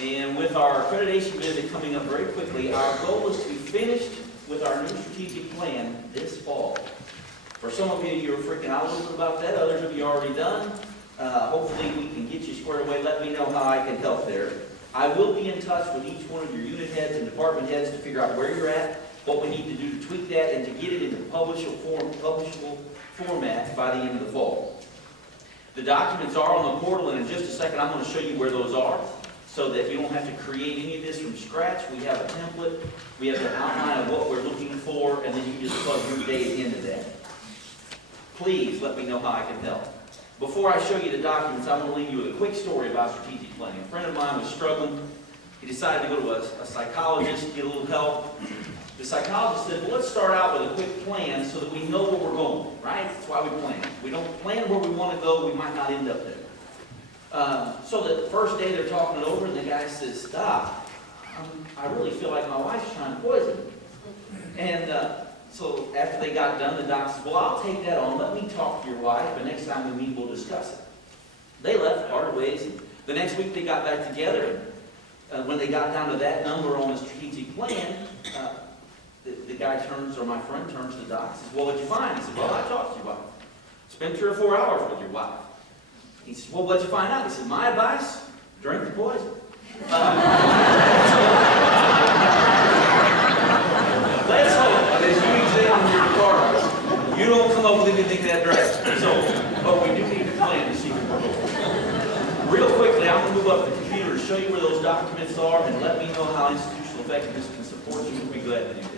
And with our accreditation visit coming up very quickly, our goal is to be finished with our new strategic plan this fall. For some of you, you're freaking out a little bit about that. Others of you are already done. Hopefully we can get you squared away. Let me know how I can help there. I will be in touch with each one of your unit heads and department heads to figure out where you're at, what we need to do to tweak that, and to get it into publishable format by the end of the fall. The documents are on the portal, and in just a second I'm going to show you where those are so that you don't have to create any of this from scratch. We have a template, we have an outline of what we're looking for, and then you just plug your data into that. Please let me know how I can help. Before I show you the documents, I want to leave you with a quick story about strategic planning. A friend of mine was struggling he decided to go to a psychologist, get a little help. The psychologist said, well, let's start out with a quick plan so that we know where we're going, right? That's why we plan. If we don't plan where we want to go, we might not end up there. So the first day they're talking it over, and the guy says, Doc, I really feel like my wife's trying to poison me. And so after they got done, the doc said, well, I'll take that on. Let me talk to your wife, and next time we meet, we'll discuss it. They left, parted ways, and the next week they got back together. And when they got down to that number on the strategic plan, the guy turns, or my friend turns to the doc and says, well, what'd you find? He said, well, I talked to your wife. Spent 3 or 4 hours with your wife. He said, well, what'd you find out? He said, my advice, drink the poison. Let's hope, as you examine your cards, you don't come up with anything that direction. So, but we do need to plan to see where we're going. Real quickly, I'm going to move up the computer to show you where those documents are and let me know how institutional effectiveness can support you. We'll be glad to do that.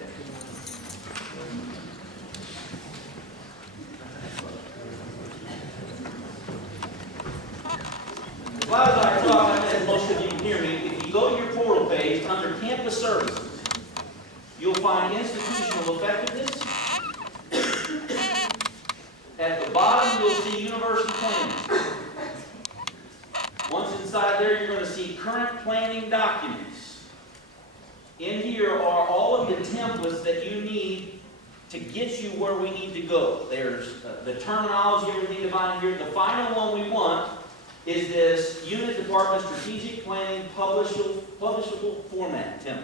Well, as I talk, as most of you can hear me, if you go to your portal page under Campus Services, you'll find Institutional Effectiveness. At the bottom, you'll see University Planning. Once inside there, you're going to see Current Planning Documents. In here are all of the templates that you need to get you where we need to go. There's the terminology, everything defined here. The final one we want is this Unit Department Strategic Planning Publishable Format template.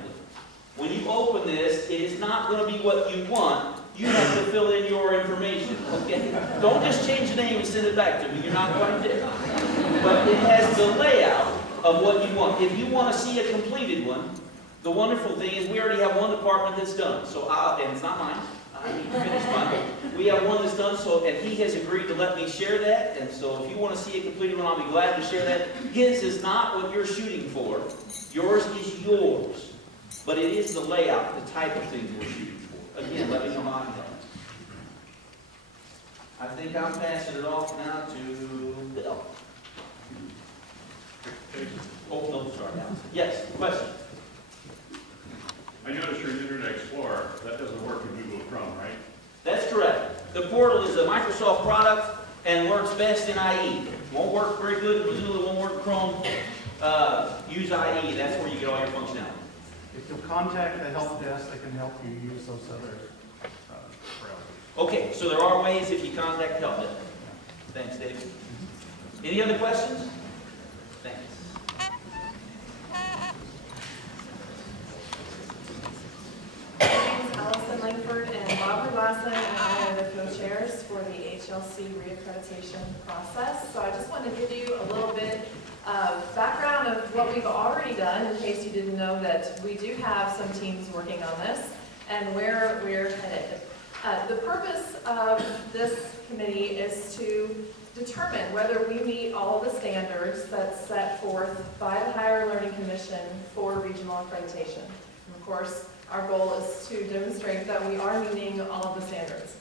When you open this, it is not going to be what you want. You have to fill in your information, okay? Don't just change the name and send it back to me. You're not quite there. But it has the layout of what you want. If you want to see a completed one, the wonderful thing is we already have one department that's done. So and it's not mine. I need to finish mine. We have one that's done, and he has agreed to let me share that. And so if you want to see a completed one, I'll be glad to share that. His is not what you're shooting for. Yours is yours. But it is the layout, the type of things we're shooting for. Again, let me know how I can help. I think I'm passing it off now to Bill. Oh, no, sorry. Yes, question. I noticed you're in Internet Explorer. That doesn't work in Google Chrome, right? That's correct. The portal is a Microsoft product and works best in IE. Won't work very good in Mozilla, won't work in Chrome. Use IE. That's where you get all your functionality. If you'll contact the help desk, they can help you use those other browsers. Okay, so there are ways if you contact help desk. Thanks, David. Any other questions? Thanks. My name is Allison Langford, and Bob Rubasa and I are the co-chairs for the HLC reaccreditation process. So I just want to give you a little bit of background of what we've already done, in case you didn't know that we do have some teams working on this, and where we're headed. The purpose of this committee is to determine whether we meet all of the standards that's set forth by the Higher Learning Commission for regional accreditation. And of course, our goal is to demonstrate that we are meeting all of the standards.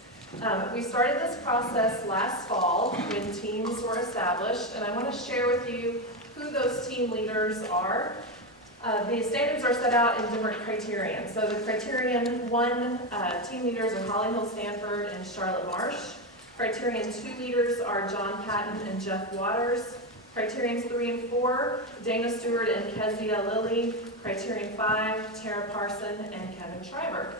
We started this process last fall when teams were established, and I want to share with you who those team leaders are. The standards are set out in different criterion. So the criterion 1 team leaders are Holly Hill Stanford and Charlotte Marsh. Criterion 2 leaders are John Patton and Jeff Waters. Criterions 3 and 4, Dana Stewart and Kezia Lilly. Criterion 5, Tara Parson and Kevin Schreiber.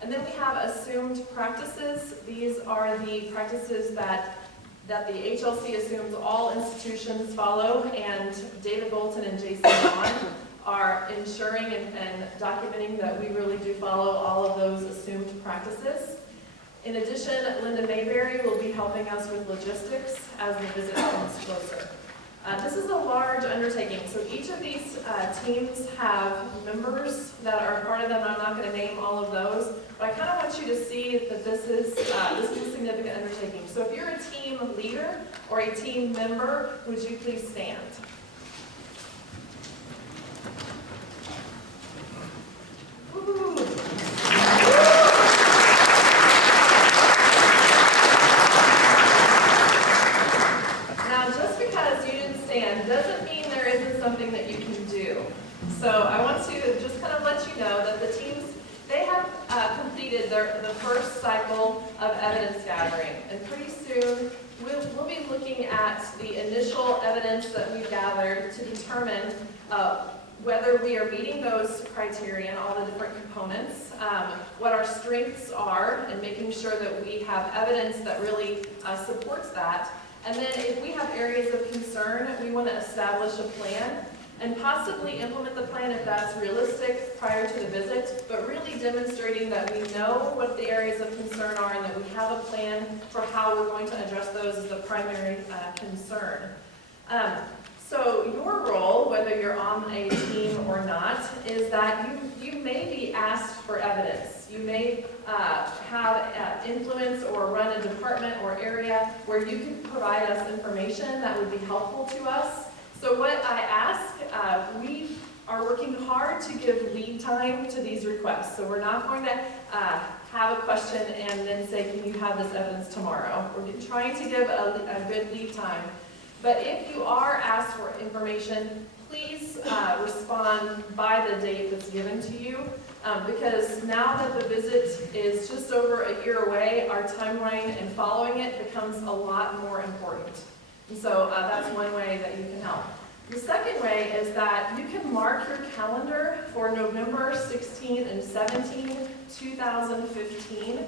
And then we have assumed practices. These are the practices that the HLC assumes all institutions follow, and David Bolton and Jason Vaughn are ensuring and documenting that we really do follow all of those assumed practices. In addition, Linda Mayberry will be helping us with logistics as the visit comes closer. This is a large undertaking, so each of these teams have members that are part of them. I'm not going to name all of those, but I kind of want you to see that this is a significant undertaking. So if you're a team leader or a team member, would you please stand? Woo. Now, just because you didn't stand doesn't mean there isn't something that you can do. So I of evidence gathering. And pretty soon, we'll be looking at the initial evidence that we've gathered to determine whether we are meeting those criteria and all the different components, what our strengths are, and making sure that we have evidence that really supports that. And then if we have areas of concern, we want to establish a plan and possibly implement the plan if that's realistic prior to the visit, but really demonstrating that we know what the areas of concern are and that we have a plan for how we're going to address those as the primary concern. So your role, whether you're on a team or not, is that you may be asked for evidence. You may have influence or run a department or area where you can provide us information that would be helpful to us. So what I ask, we are working hard to give lead time to these requests. So we're not going to have a question and then say, can you have this evidence tomorrow? We're trying to give a good lead time. But if you are asked for information, please respond by the date that's given to you. Because now that the visit is just over a year away, our timeline and following it becomes a lot more important. And so that's one way that you can help. The second way is that you can mark your calendar for November 16th and 17th, 2015.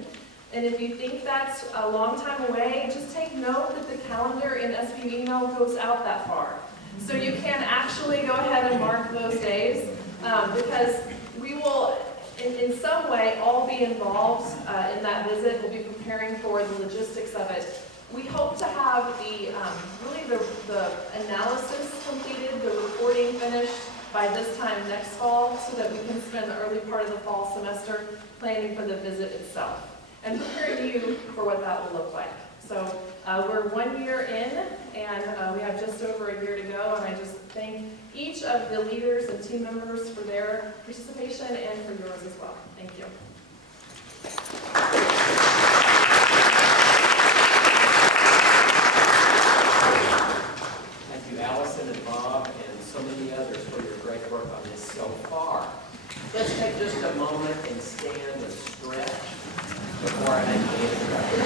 And if you think that's a long time away, just take note that the calendar in SPU email goes out that far. So you can actually go ahead and mark those days because we will, in some way, all be involved in that visit. We'll be preparing for the logistics of it. We hope to have really the analysis completed, the reporting finished by this time next fall so that we can spend the early part of the fall semester planning for the visit itself and preparing you for what that will look like. So we're 1 year in and we have just over a year to go, and I just thank each of the leaders and team members for their participation and for yours as well. Thank you. Thank you, Allison and Bob, and so many others for your great work on this so far. Let's take just a moment and stand and stretch before I make the introduction.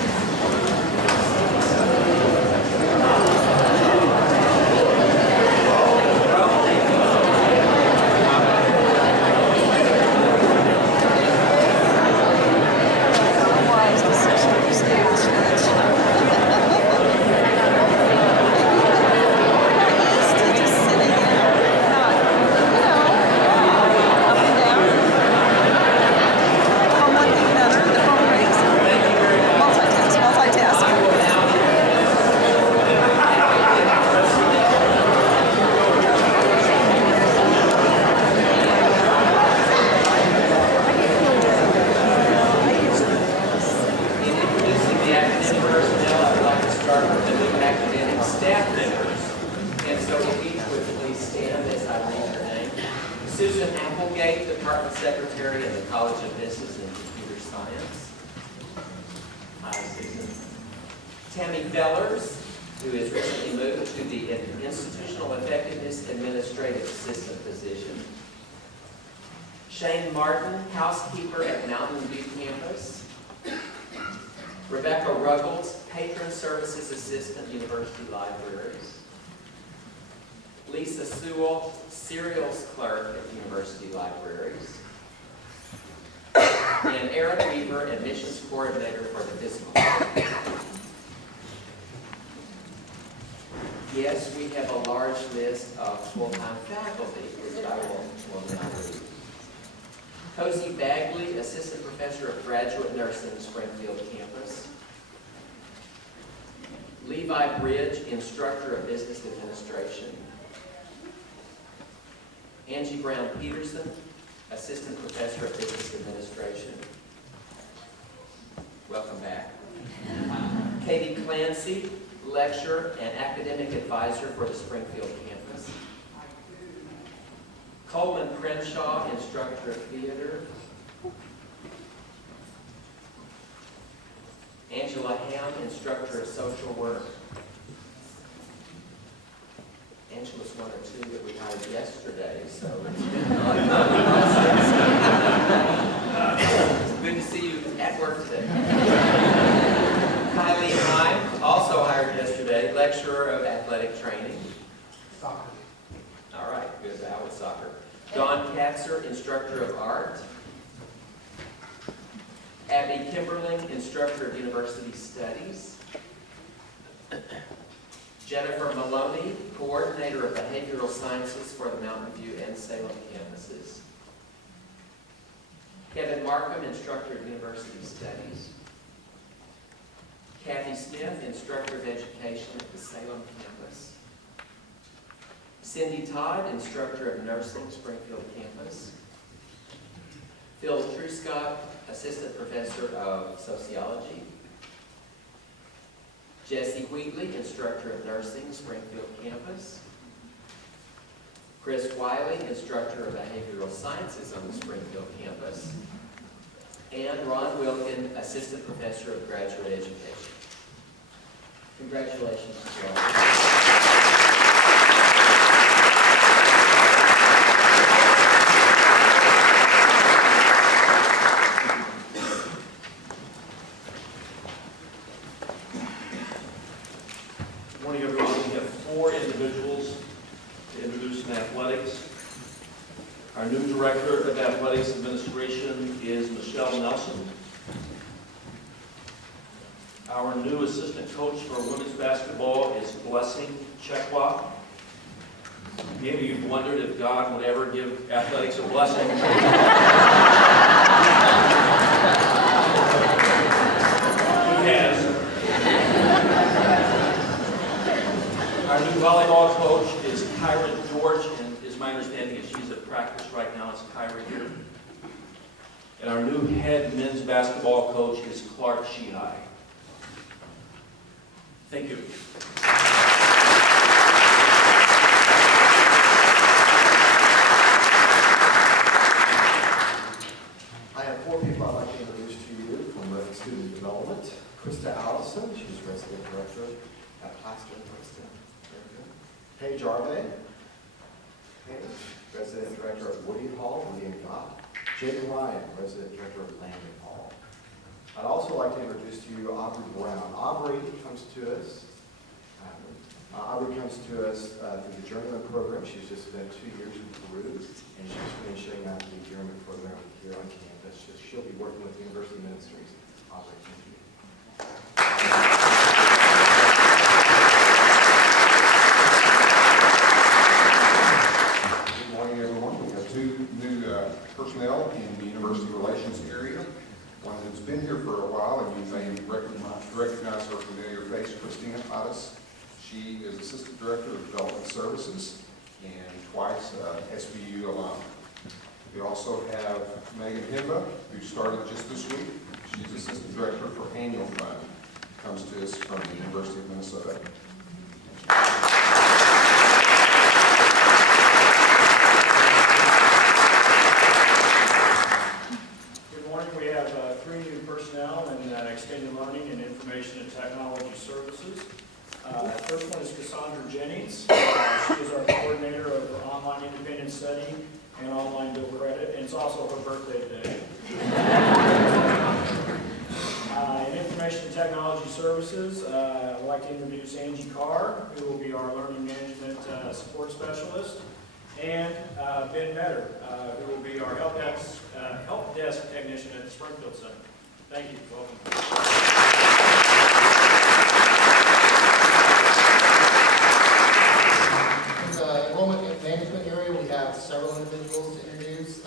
Susan Applegate, Department Secretary in the College of Business and Computer Science. Hi, Susan. Tammy Fellers, who has recently moved to the Institutional Effectiveness Administrative Assistant position. Shane Martin, housekeeper at Mountain View Campus. Rebecca Ruggles, Patron Services Assistant, University Libraries. Lisa Sewell, Serials Clerk at University Libraries. And Erin Weaver, Admissions Coordinator for the Physical Therapy. Yes, we have a large list of full-time faculty, which I will now read. Cozy Bagley, Assistant Professor of Graduate Nursing, Springfield Campus. Levi Bridge, Instructor of Business Administration. Angie Brown Peterson, Assistant Professor of Business Administration. Welcome back. Katie Clancy, Lecturer and Academic Advisor for the Springfield Campus. Coleman Crenshaw, Instructor of Theater. Angela Ham, Instructor of Social Work. Angela's one or two that we hired yesterday, so it's been a lot of process. It's good to see you at work today. lecturer of athletic training. Soccer. All right, good, Val with soccer. Dawn Katzer, instructor of art. Abby Kimberling, instructor of university studies. Jennifer Maloney, coordinator of behavioral sciences for the Mountain View and Salem campuses. Kevin Markham, instructor of university studies. Kathy Smith, instructor of education at the Salem campus. Cindy Todd, instructor of nursing, Springfield campus. Phil Truscott, assistant professor of sociology. Jesse Wheatley, instructor of nursing, Springfield campus. Chris Wiley, instructor of behavioral sciences on the Springfield campus. And Ron Wilkin, assistant professor of graduate education. Congratulations to all. Good morning, everyone. We have 4 individuals to introduce in athletics. Our new Director of Athletics Administration is Michelle Nelson. Our new Assistant Coach for women's basketball is Blessing Chekwa. Maybe you've wondered if God would ever give athletics a blessing. He has. Our new volleyball coach is Kyra George, and is my understanding that she's at practice right now. It's Kyra here. And our new head men's basketball coach is Clark Sheehy. Thank you. I have 4 people I'd like to introduce to you from student development. Krista Allison, she's resident director at Plaster in Princeton. Paige Arbe, resident director of Woody Hall, Woody and Gott. Jake Ryan, resident director of Landing Hall. I'd also like to introduce to you Aubrey Brown. Aubrey comes to us through the journeyman program. She's just spent 2 years in Peru, and she's finishing up the journeyman program here on campus. She'll be working with University Ministries. Aubrey, thank you. Good morning, everyone. We have 2 new personnel in the university relations area. One that's been here for a while, and you may recognize her familiar face, Christina Pottis. She is Assistant Director of Development Services and twice SBU alum. We also have Megan Himba, who started just this week. She's Assistant Director for Annual Fund. Comes to us from the University of Minnesota. Good morning. We have 3 new personnel in extended learning and information and technology services. First one is Cassandra Jennings. She is our coordinator of online independent study and online bill credit, and it's also her birthday today. In information and technology services, I'd like to introduce Angie Carr, who will be our learning management support specialist, and Ben Metter, who will be our help desk technician at the Springfield Center. Thank you. Welcome. Enrollment management area, we have several individuals to introduce.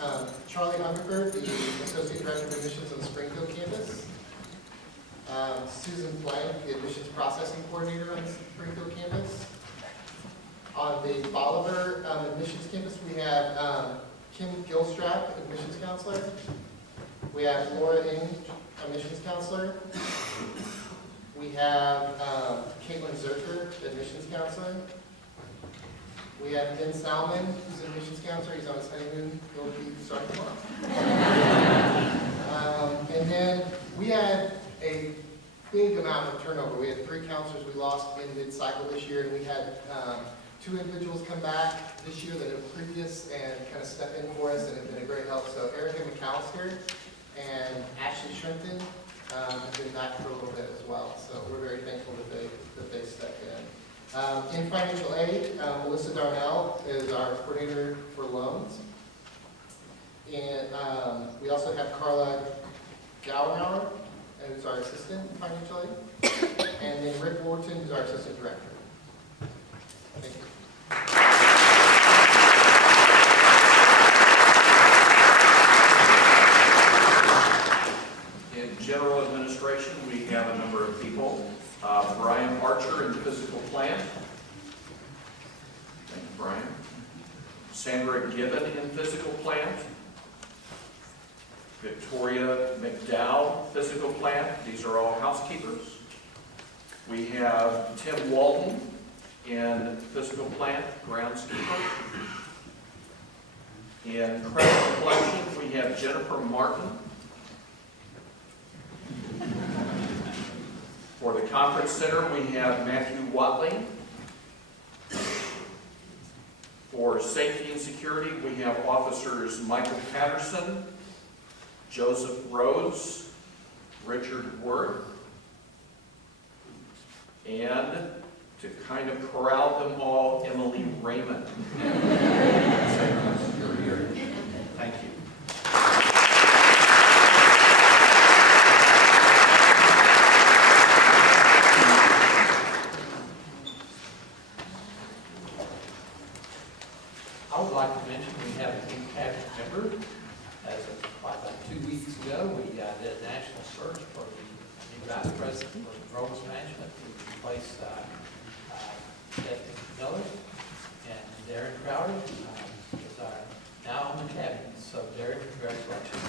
Charlie Hungerford, the Associate Director of Admissions on the Springfield campus. Susan Blank, the Admissions Processing Coordinator on the Springfield campus. On the Bolivar Admissions campus, we have Kim Gilstrap, Admissions Counselor. We have Laura Ng, Admissions Counselor. We have Caitlin Zerker, Admissions Counselor. We have Ben Salmon, who's an admissions counselor. He's on his honeymoon. He'll be starting tomorrow. And then we had a big amount of turnover. We had 3 counselors we lost in mid-cycle this year, and we had 2 individuals come back this year that are previous and kind of step in for us and have been a great help. So Erica McAllister and Ashley Shrimpton have been back for a little bit as well. So we're very thankful that they stepped in. In financial aid, Melissa Darnell is our coordinator for loans. And we also have Carla Gauernauer, who's our assistant in financial aid. And then Rick Wharton, who's our assistant director. Thank you. In general administration, we have a number of people. Brian Archer in physical plant. Thank you, Brian. Sandra Gibbon in physical plant. Victoria McDowell, physical plant. These are all housekeepers. We have Tim Walton in physical plant, groundskeeper. In credit collection, we have Jennifer Martin. For the conference center, we have Matthew Watley. For safety and security, we have officers Michael Patterson, Joseph Rose, Richard Worth, and to kind of corral them all, Emily Raymond. Thank you. I would like to mention we have a new cabinet member. As of about 2 weeks ago, we did a national search for the new vice president for enrollment management to replace Stephanie Miller, and Darren Crowder is now on the cabinet. So Darren, congratulations.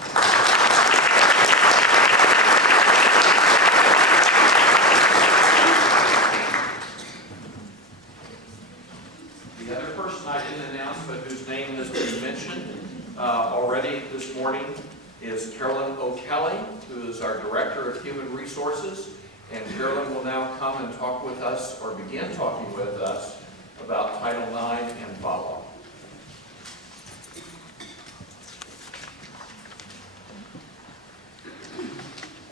The other person I didn't announce, but whose name has been mentioned already this morning, is Carolyn O'Kelly, who is our Director of Human Resources. And Carolyn will now come and talk with us, or begin talking with us, about Title IX and VAWA.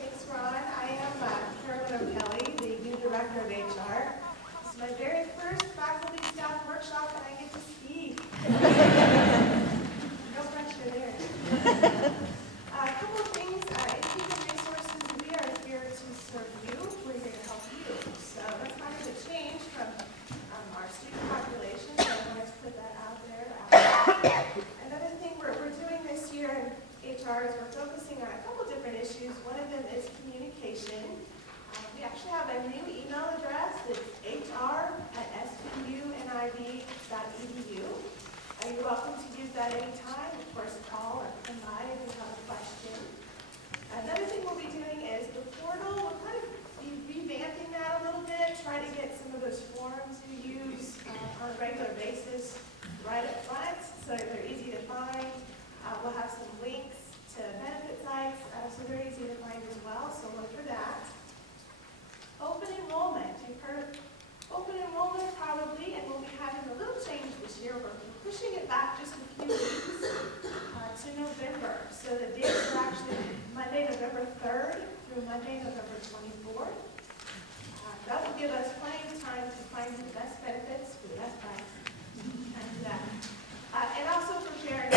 Thanks, Ron. I am Carolyn O'Kelly, the new Director of HR. This is my very first faculty staff workshop and I get to speak. No pressure there. A couple of things. In Human Resources, we are here to serve you. We're here to help you. So that's kind of a change from our student population. So I wanted to put that out there. Another thing we're doing this year in HR is we're focusing on a couple different issues. One of them is communication. We actually have a new email address. It's hr@spuniv.edu. You're welcome to use that anytime. Of course, call or come by if you have a question. Another thing we'll be doing is the portal. We'll kind of be revamping that a little bit, try to get some of those forms you use on a regular basis right up front so that they're easy to find. We'll have some links to benefit sites, so they're easy to find as well, so look for that. Open enrollment. You've heard of open enrollment probably, and we'll be having a little change this year. We're pushing it back just a few weeks to November. So the dates are actually Monday, November 3rd through Monday, November 24th. That will give us plenty of time to find the best benefits for the best price. And also prepare a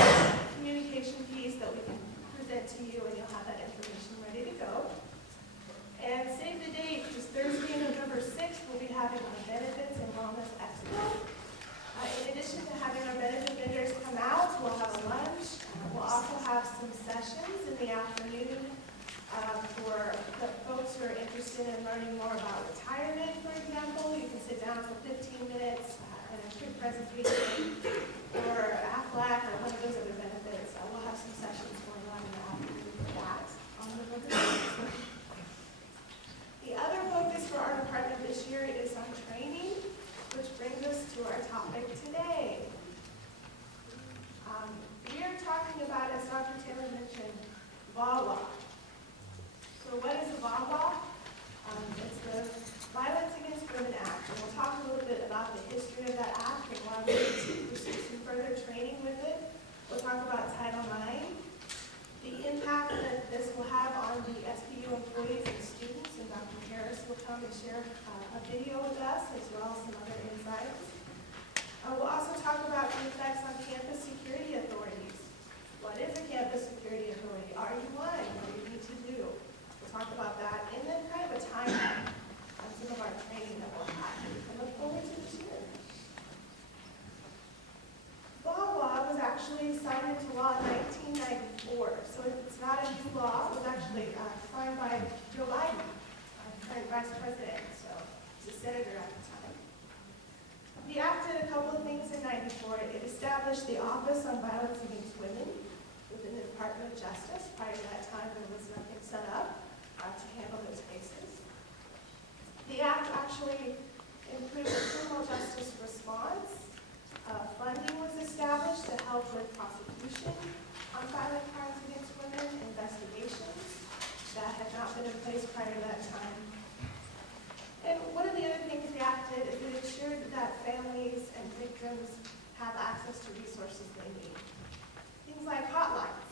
communication piece that we can present to you, and you'll have that information ready to go. And save the date, because Thursday, November 6th, we'll be having our Benefits and Wellness Expo. In addition to having our benefit vendors come out, we'll have a lunch. We'll also have some sessions in the afternoon for the folks who are interested in learning more about retirement, for example. You can sit down for 15 minutes and a quick presentation, or AFLAC, or one of those other benefits. We'll have some sessions going on in the afternoon for that on November 6th. The other focus for our department this year is on training, which brings us to our topic today. We are talking about, as Dr. Taylor mentioned, VAWA. So what is a VAWA? It's the Violence Against Women Act, and we'll talk a little bit about the history of that act and why we need to pursue some further training with it. We'll talk to share a video with us as well as some other insights. We'll also talk about the effects on campus security authorities. What is a campus security authority? Are you one? What do you need to do? We'll talk about that, and then kind of a timeline on some of our training that we'll have. I look forward to this year. VAWA was actually signed into law in 1994, so it's not a new law. It was actually signed by Joe Biden, current vice president, so he's a senator at the time. The act did a couple of things in 94. It established the Office on Violence Against Women within the Department of Justice. Prior to that time, there was nothing set up to handle those cases. The act actually improved the criminal justice response. Funding was established to help with prosecution on violent crimes against women, investigations that had not been in place prior to that time. And one of the other things the act did is it ensured that families and victims have access to resources they need. Things like hotlines.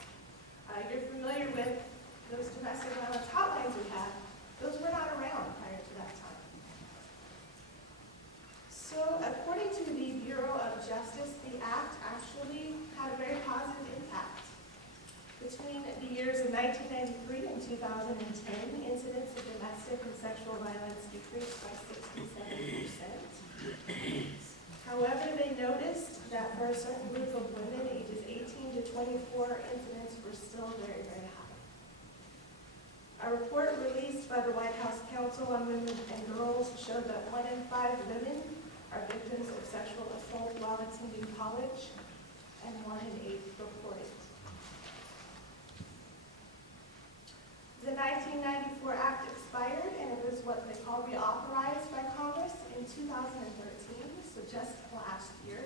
You're familiar with those domestic violence hotlines we have. Those were not around prior to that time. So according to the Bureau of Justice, the act actually had a very positive impact. Between the years of 1993 and 2010, incidents of domestic and sexual violence decreased by 67%. However, they noticed that for a certain group of women, ages 18 to 24, incidents were still very, very high. A report released by the White House Council on Women and Girls showed that 1 in 5 women are victims of sexual assault while attending college, and 1 in 8 report it. The 1994 Act expired, and it was what they call reauthorized by Congress in 2013, so just last year.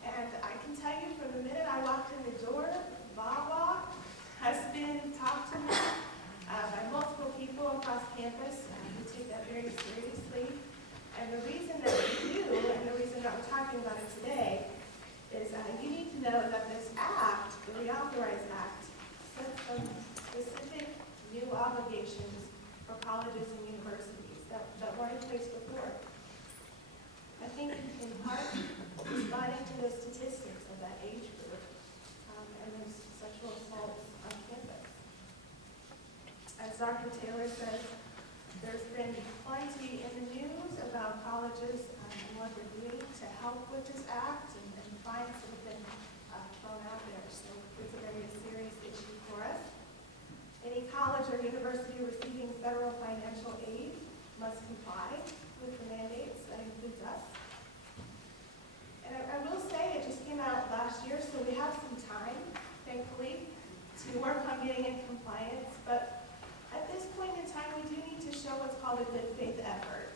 And I can tell you from the minute I walked in the door, VAWA has been talked to me by multiple people across campus, and we take that very seriously. And the reason that we do, and the reason that we're talking about it today, is you need to know that this act, the Reauthorized Act, sets some specific new obligations for colleges and universities that weren't in place before. I think in part, responding to the statistics of that age group and those sexual assaults on campus. As Dr. Taylor says, there's been plenty in the news about colleges and what they're doing to help with this act, and fines that have been thrown out there. So it's a very serious issue for us. Any college or university receiving federal financial aid must comply with the mandates. That includes us. And I will say it just came out last year, so we have some time, thankfully, to work on getting in compliance. But at this point in time, we do need to show what's called a good faith effort.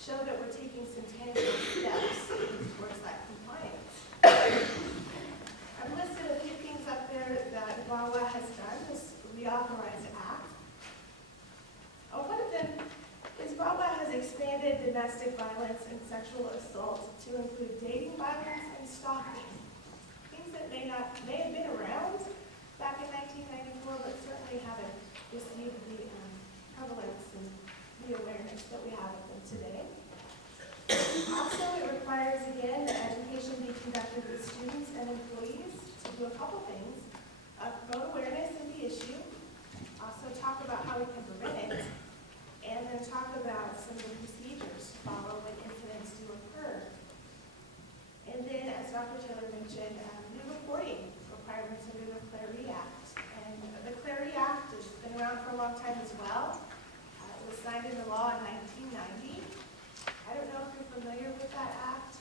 Show that we're taking some tangible steps towards that compliance. I've listed a few things up there that VAWA has done, this Reauthorized Act. One of them is VAWA has expanded domestic violence and sexual assault to include dating violence and stalking. Things that may have been around back in 1994, but certainly haven't received the prevalence and the awareness that we have of them today. Also, it requires, again, that education be conducted with students and employees to do a couple things. Promote awareness of the issue, also talk about how we can prevent it, and then talk about some of the procedures to follow when incidents do occur. And then, as Dr. Taylor mentioned, new reporting requirements under the Clary Act. And the Clary Act has been around for a long time as well. It was signed into law in 1990. I don't know if you're familiar with that act.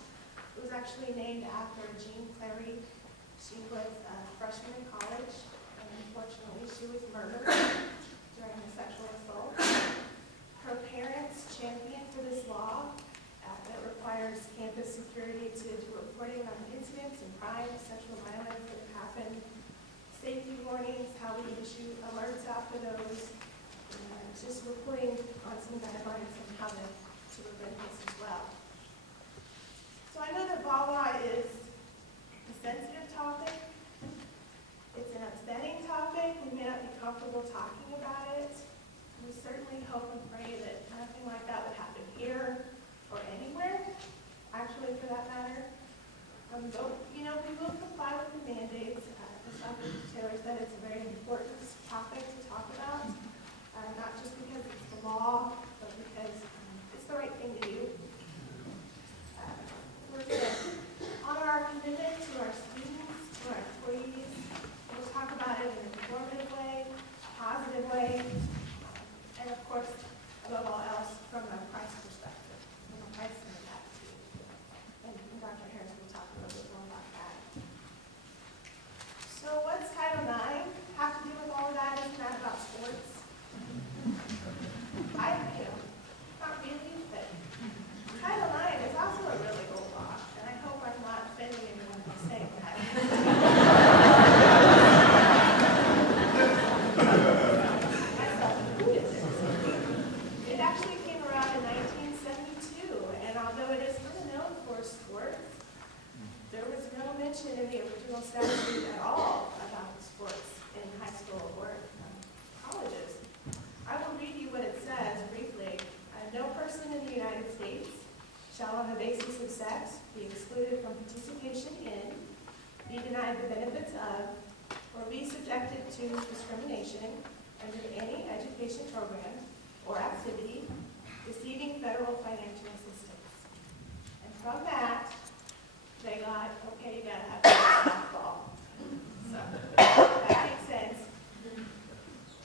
It was actually named after Jean Clary. She was a freshman in college, and unfortunately she was murdered during a sexual assault. Her parents championed for this law that requires campus security to do reporting on incidents and crimes, sexual violence that have happened, safety warnings, how we issue alerts after those, and just reporting on some guidelines on how to prevent this as well. So I know that VAWA is a sensitive topic. It's an upsetting topic. We may not be comfortable talking about it. We certainly hope and pray that statute at all about sports in high school or colleges. I will read you what it says briefly. No person in the United States shall on the basis of sex be excluded from participation in, be denied the benefits of, or be subjected to discrimination under any education program or activity receiving federal financial assistance. And from that, they got, okay, you gotta have softball. So, that makes sense.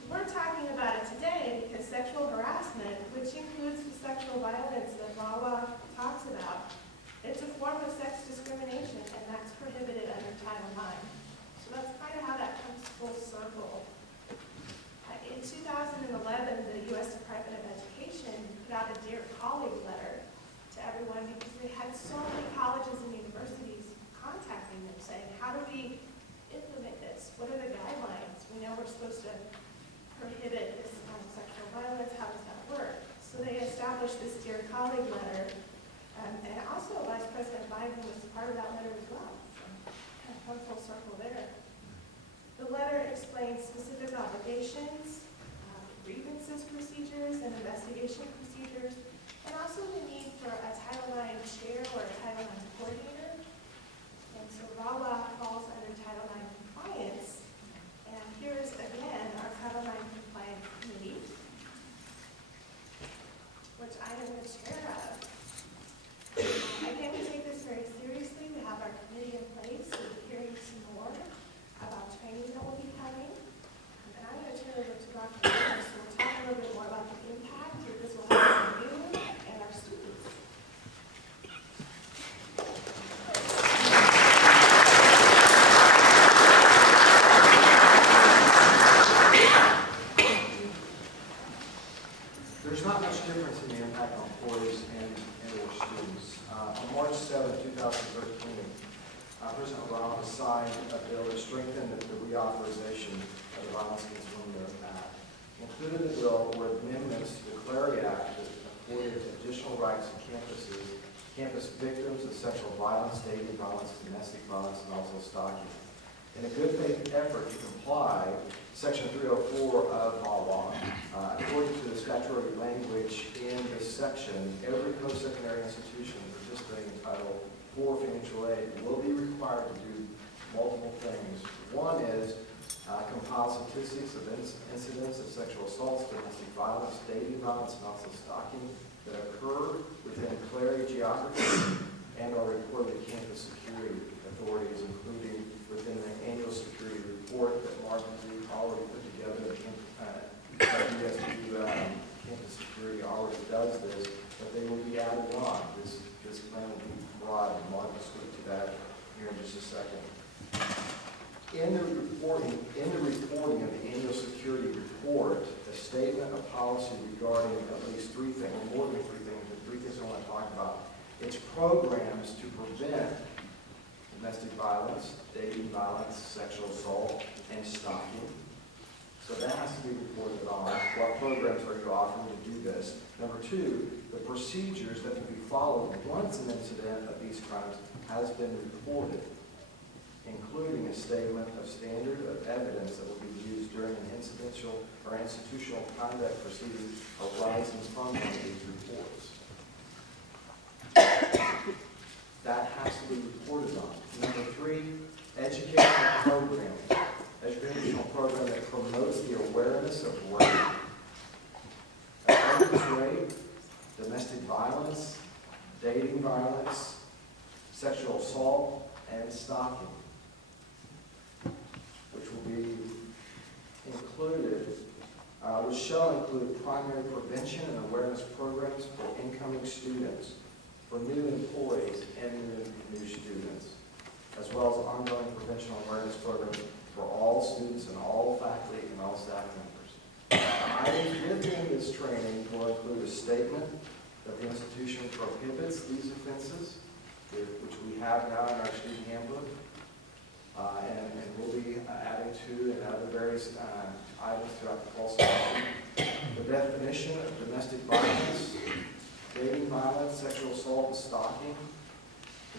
We're talking about it today because sexual harassment, which includes the sexual violence that VAWA talks about, it's a form of sex discrimination, and that's prohibited under Title IX. So that's kind of how that comes full circle. In 2011, the U.S. Department of Education put out a Dear Colleague letter to everyone because they had so many colleges and universities contacting them saying, how do we implement this? What are the guidelines? We know we're supposed to prohibit this sexual violence. How does that work? So they established this Dear Colleague letter, and also Vice President Biden was part of that letter as well. So kind of come full circle there. The letter explains specific obligations, grievances procedures, and investigation procedures, and also the need for a Title IX chair or a Title IX coordinator. And so VAWA falls under Title IX compliance. And here's again our Title IX compliance committee, which I am the chair of. Again, we take this very seriously. We have our committee in place. We'll be hearing some more about training that will be coming. And I'm going to turn it over to Dr. Williams, who will talk a little bit more about the impact that this will have on you and our students. There's not much difference in the impact on employees and their students. On March 7, 2013, President Obama signed a bill that strengthened the reauthorization of the Violence Against Women Act. Included in the bill were amendments to the Clarity Act that afforded additional rights to campus victims of sexual violence, dating violence, domestic violence, and also stalking. In a good faith effort to comply, Section 304 of VAWA, according to the statutory language in this section, every post-secondary institution participating in Title IV financial aid will be required to do multiple things. One is compile statistics of incidents of sexual assaults, domestic violence, dating violence, and also stalking that occur within Clarity geography and are reported to campus security authorities, including within the annual security report that Mark and Zeke already put together. WSU Campus Security already does this, but they will be added on. This plan will be broad, and Mark will speak to that here in just a second. In the reporting of the annual security report, a statement of policy regarding at least three things, or more than three things, but three things I want to talk about. It's programs to prevent domestic violence, dating violence, sexual assault, and stalking. So that has to be reported on. What programs are you offering to do this? Number two, the procedures that will be followed once an incident of these crimes has been reported, including a statement of standard of evidence that will be used during an incidental or institutional conduct proceeding arising from these reports. That has to be reported on. Number three, educational program. Educational program that promotes the awareness of rape, offenders rape, domestic violence, dating violence, sexual assault, and stalking, which will be included, which shall include primary prevention and awareness programs for incoming students, for new employees and new students, as well as ongoing prevention and awareness programs for all students and all faculty and all staff members. Items within this training will include a statement that the institution prohibits these offenses, which we have now in our student handbook, and we'll be adding to and other various items throughout the fall semester. The definition of domestic violence, dating violence, sexual assault, and stalking,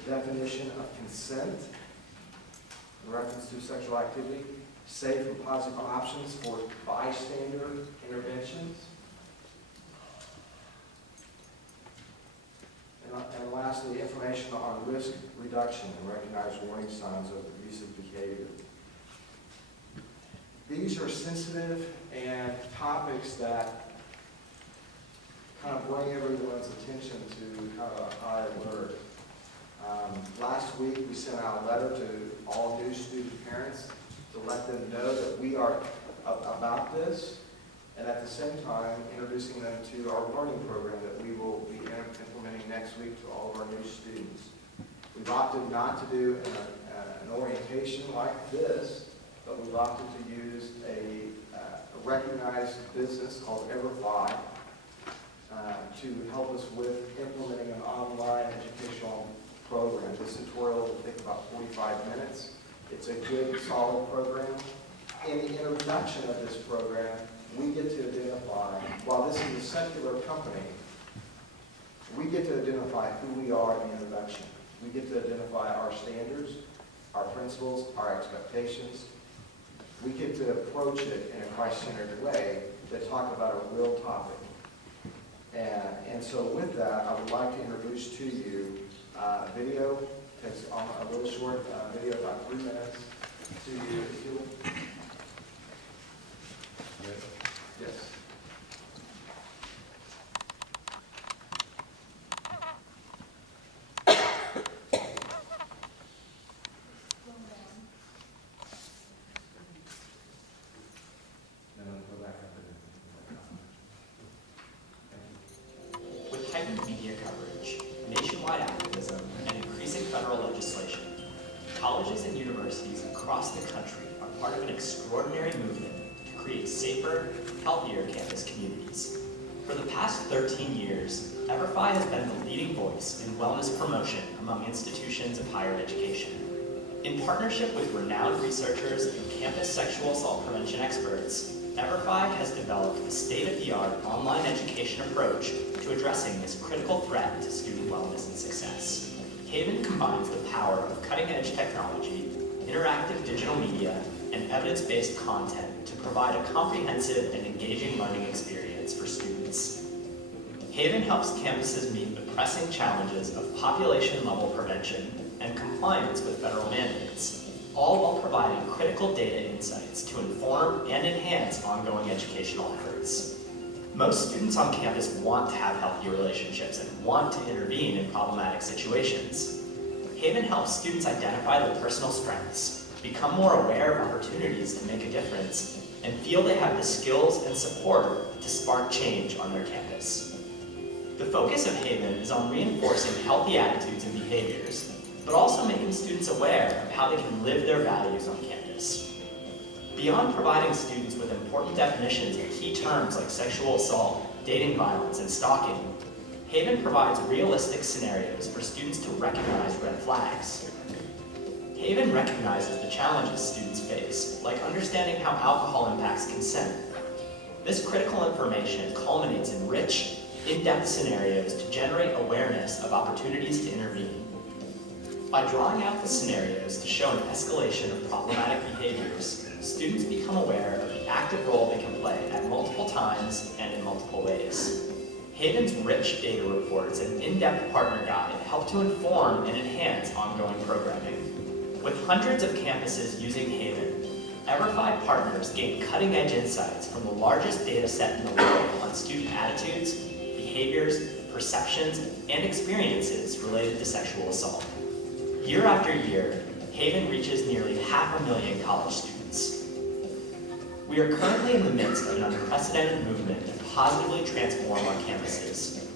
the definition of consent, in reference to sexual activity, safe and positive options for bystander interventions. And lastly, information on risk reduction and recognize warning signs of abusive behavior. These are sensitive and topics that kind of bring everyone's attention to kind of a high alert. Last week, we sent out a letter to all new student parents to let them know that we are about this, and at the same time, introducing them to our learning program that we will be implementing next week to all of our new students. We've opted not to do an orientation like this, but we've opted to use a recognized business called EverFi to help us with implementing an online educational program. This tutorial will take about 45 minutes. It's a good, solid program. In the introduction of this program, we get to identify, while this is a secular company, we get to identify who we are in the introduction. We get to identify our standards, our principles, our expectations. We get to approach it in a Christ-centered way that talk about a real topic. And so with that, I would like to introduce to you a video. It takes a little short video, about 3 minutes, to you. If you'll... Yes. With heightened media coverage, nationwide activism, and increasing federal legislation, colleges and universities across the country are part of an extraordinary movement to create safer, healthier campus communities. For the past 13 years, EverFi has been the leading voice in wellness promotion among institutions of higher education. In partnership with renowned researchers and campus sexual assault prevention experts, EverFi has developed a state-of-the-art online education approach to addressing this critical threat to student wellness and success. Haven combines the power of cutting-edge technology, interactive digital media, and evidence-based content to provide a comprehensive and engaging learning experience for students. Haven helps campuses meet the pressing challenges of population-level prevention and compliance with federal mandates, all while providing critical data insights to inform and enhance ongoing educational efforts. Most students on campus want to have healthy relationships and want to intervene in problematic situations. Haven helps students identify their personal strengths, become more aware of opportunities to make a difference, and feel they have the skills and support to spark change on their campus. The focus of Haven is on reinforcing healthy attitudes and behaviors, but also making students aware of how they can live their values on campus. Beyond providing students with important definitions of key terms like sexual assault, dating violence, and stalking, Haven provides realistic scenarios for students to recognize red flags. Haven recognizes the challenges students face, like understanding how alcohol impacts consent. This critical information culminates in rich, in-depth scenarios to generate awareness of opportunities to intervene. By drawing out the scenarios to show an escalation of problematic behaviors, students become aware of the active role they can play at multiple times and in multiple ways. Haven's rich data reports and in-depth partner guide help to inform and enhance ongoing programming. With hundreds of campuses using Haven, EverFi partners gain cutting-edge insights from the largest data set in the world on student attitudes, behaviors, perceptions, and experiences related to sexual assault. Year after year, Haven reaches nearly 500,000 college students. We are currently in the midst of an unprecedented movement to positively transform our campuses.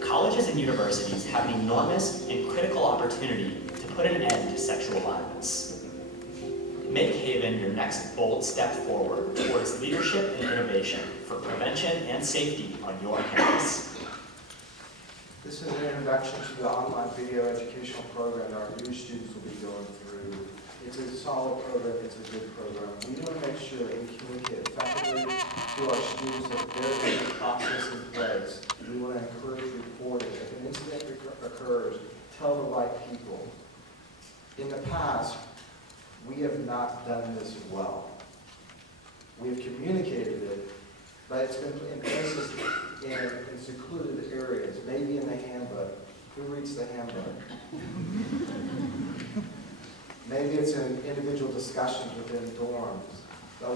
Colleges and universities have an enormous and critical opportunity to put an end to sexual violence. Make Haven your next bold step forward towards leadership and innovation for prevention and safety on your campus. This is an introduction to the online video educational program that our new students will be going through. It's a solid program, it's a good program. We want to make sure that we communicate effectively to our students that there is a process in place. We want to encourage reporting. If an incident occurs, tell the right people. In the past, we have not done this well. We have communicated it, but it's been in places in secluded areas, maybe in the handbook. Who reads the handbook? Maybe it's in individual discussions within dorms. But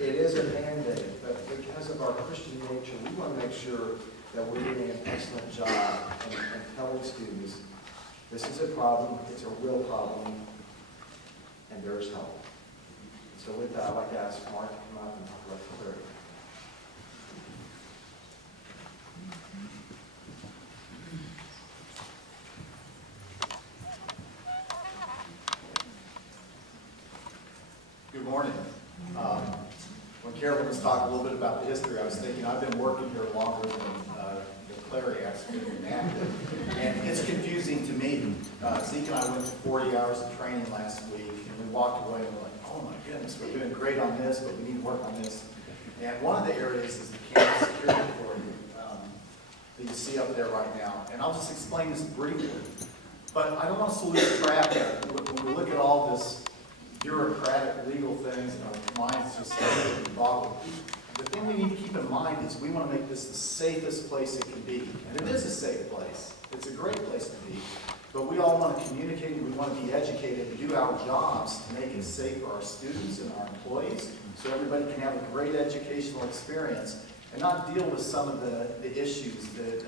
it is a mandate, but because of our Christian nature, we want to make sure that we're doing an excellent job in telling students, this is a problem, it's a real problem, and there's help. So with that, I'd like to ask Mark to come up and talk about clarity. Good morning. When Carolyn was talking a little bit about the history, I was thinking I've been working here longer than the Clary Act's been enacted. And it's confusing to me. Zeke and I went to 40 hours of training last week, and we walked away and we're like, oh my goodness, we're doing great on this, but we need to work on this. And one of the areas is the campus security authority that you see up there right now. And I'll just explain this briefly. But I don't want us to lose track of when we look at all this bureaucratic legal things and our minds just boggled. The thing we need to keep in mind is we want to make this the safest place it can be. And it is a safe place. It's a great place to be. But we all want to communicate and we want to be educated and do our jobs to make it safe for our students and our employees so everybody can have a great educational experience and not deal with some of the issues that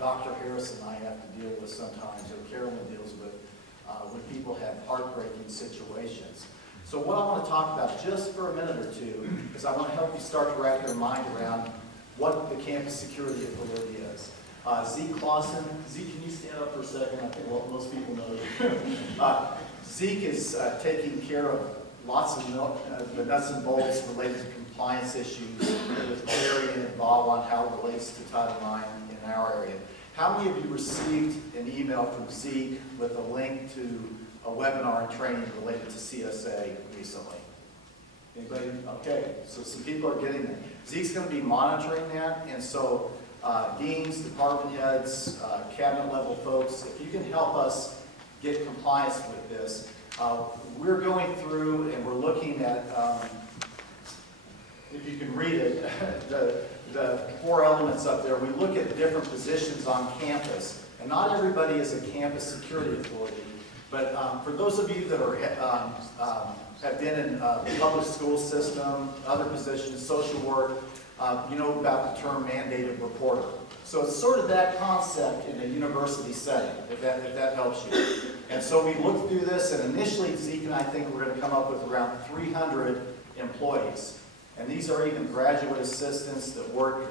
Dr. Harris and I have to deal with sometimes, or Carolyn deals with when people have heartbreaking situations. So what I want to talk about just for a minute or two is I want to help you start to wrap your mind around what the Campus Security Authority is. Zeke Clausen, Zeke, can you stand up for a second? I think most people know you. Zeke is taking care of lots of the nuts and bolts related to compliance issues with Clary and Bob on how it relates to Title IX in our area. How many of you received an email from Zeke with a link to a webinar and training related to CSA recently? Anybody? Okay, so some people are getting that. Zeke's going to be monitoring that, and so deans, department heads, cabinet level folks, if you can help us get compliance with this, we're going through and we're looking at, if you can read it, the 4 elements up there. We look at different positions on campus, and not everybody is a campus security authority. But for those of you that are have been in the public school system, other positions, social work, you know about the term mandated reporter. So it's sort of that concept in a university setting, if that helps you. And so we looked through this, and initially Zeke and I think we're going to come up with around 300 employees. And these are even graduate assistants that work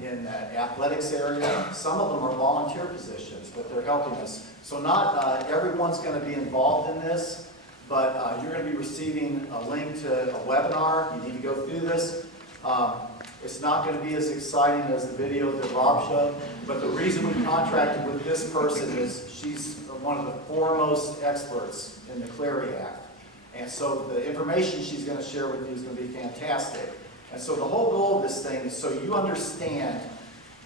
in the athletics area. Some of them are volunteer positions, but they're helping us. So not everyone's going to be involved in this, but you're going to be receiving a link to a webinar. You need to go through this. It's not going to be as exciting as the video that Rob showed, but the reason we contracted with this person is she's one of the foremost experts in the Clary Act. And so the information she's going to share with you is going to be fantastic. And so the whole goal of this thing is so you understand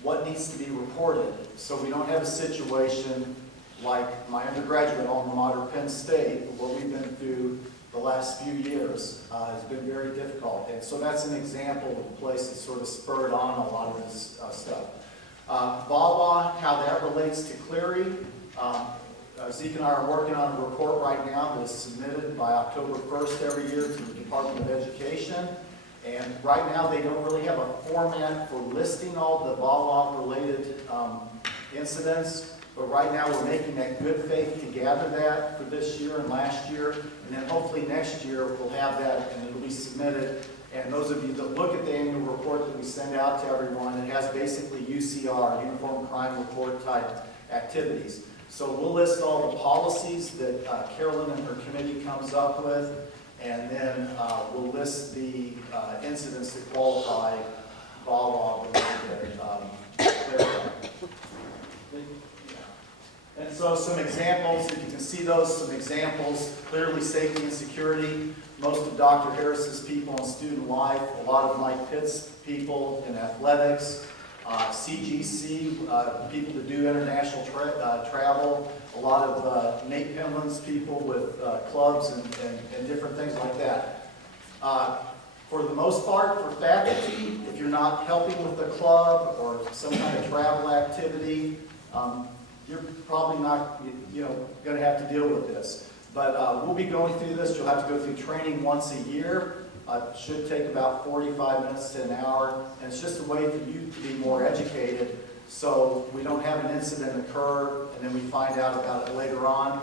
what needs to be reported, so we don't have a situation like my undergraduate alma mater, Penn State, what we've been through the last few years has been very difficult. And so that's an example of a place that sort of spurred on a lot of this stuff. VAWA, how that relates to Clery. Zeke and I are working on a report right now that is submitted by October 1st every year to the Department of Education. And right now they don't really have a format for listing all the VAWA-related incidents. But right now we're making that good faith to gather that for this year and last year. And then hopefully next year we'll have that and it'll be submitted. And those of you that look at the annual report that we send out to everyone, it has basically UCR, Uniform Crime Report type activities. So we'll list all the policies that Carolyn and her committee comes up with, and then we'll list the incidents that qualify VAWA related to And so some examples, if you can see those, some examples, clearly safety and security. Most of Dr. Harris's people in student life, a lot of Mike Pitt's people in athletics, CGC, people that do international travel, a lot of Nate Penland's people with clubs and different things like that. For the most part, for faculty, if you're not helping with the club or some kind of travel activity, you're probably not, going to have to deal with this. But we'll be going through this. You'll have to go through training once a year. It should take about 45 minutes to an hour, and it's just a way for you to be more educated so we don't have an incident occur and then we find out about it later on.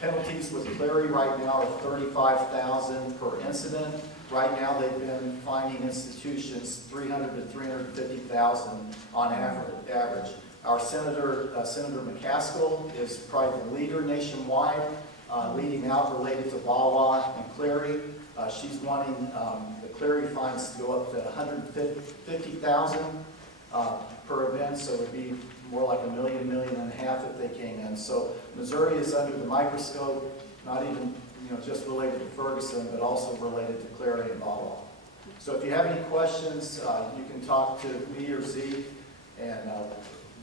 Penalties with Clary right now are $35,000 per incident. Right now they've been fining institutions $300,000 to $350,000 on average. Our Senator McCaskill is probably the leader nationwide, leading out related to Wawa and Clary. She's wanting the Clary fines to go up to $150,000 per event, so it would be more like $1 million, $1.5 million if they came in. So Missouri is under the microscope, not even just related to Ferguson, but also related to Clary and Wawa. So if you have any questions, you can talk to me or Zeke, and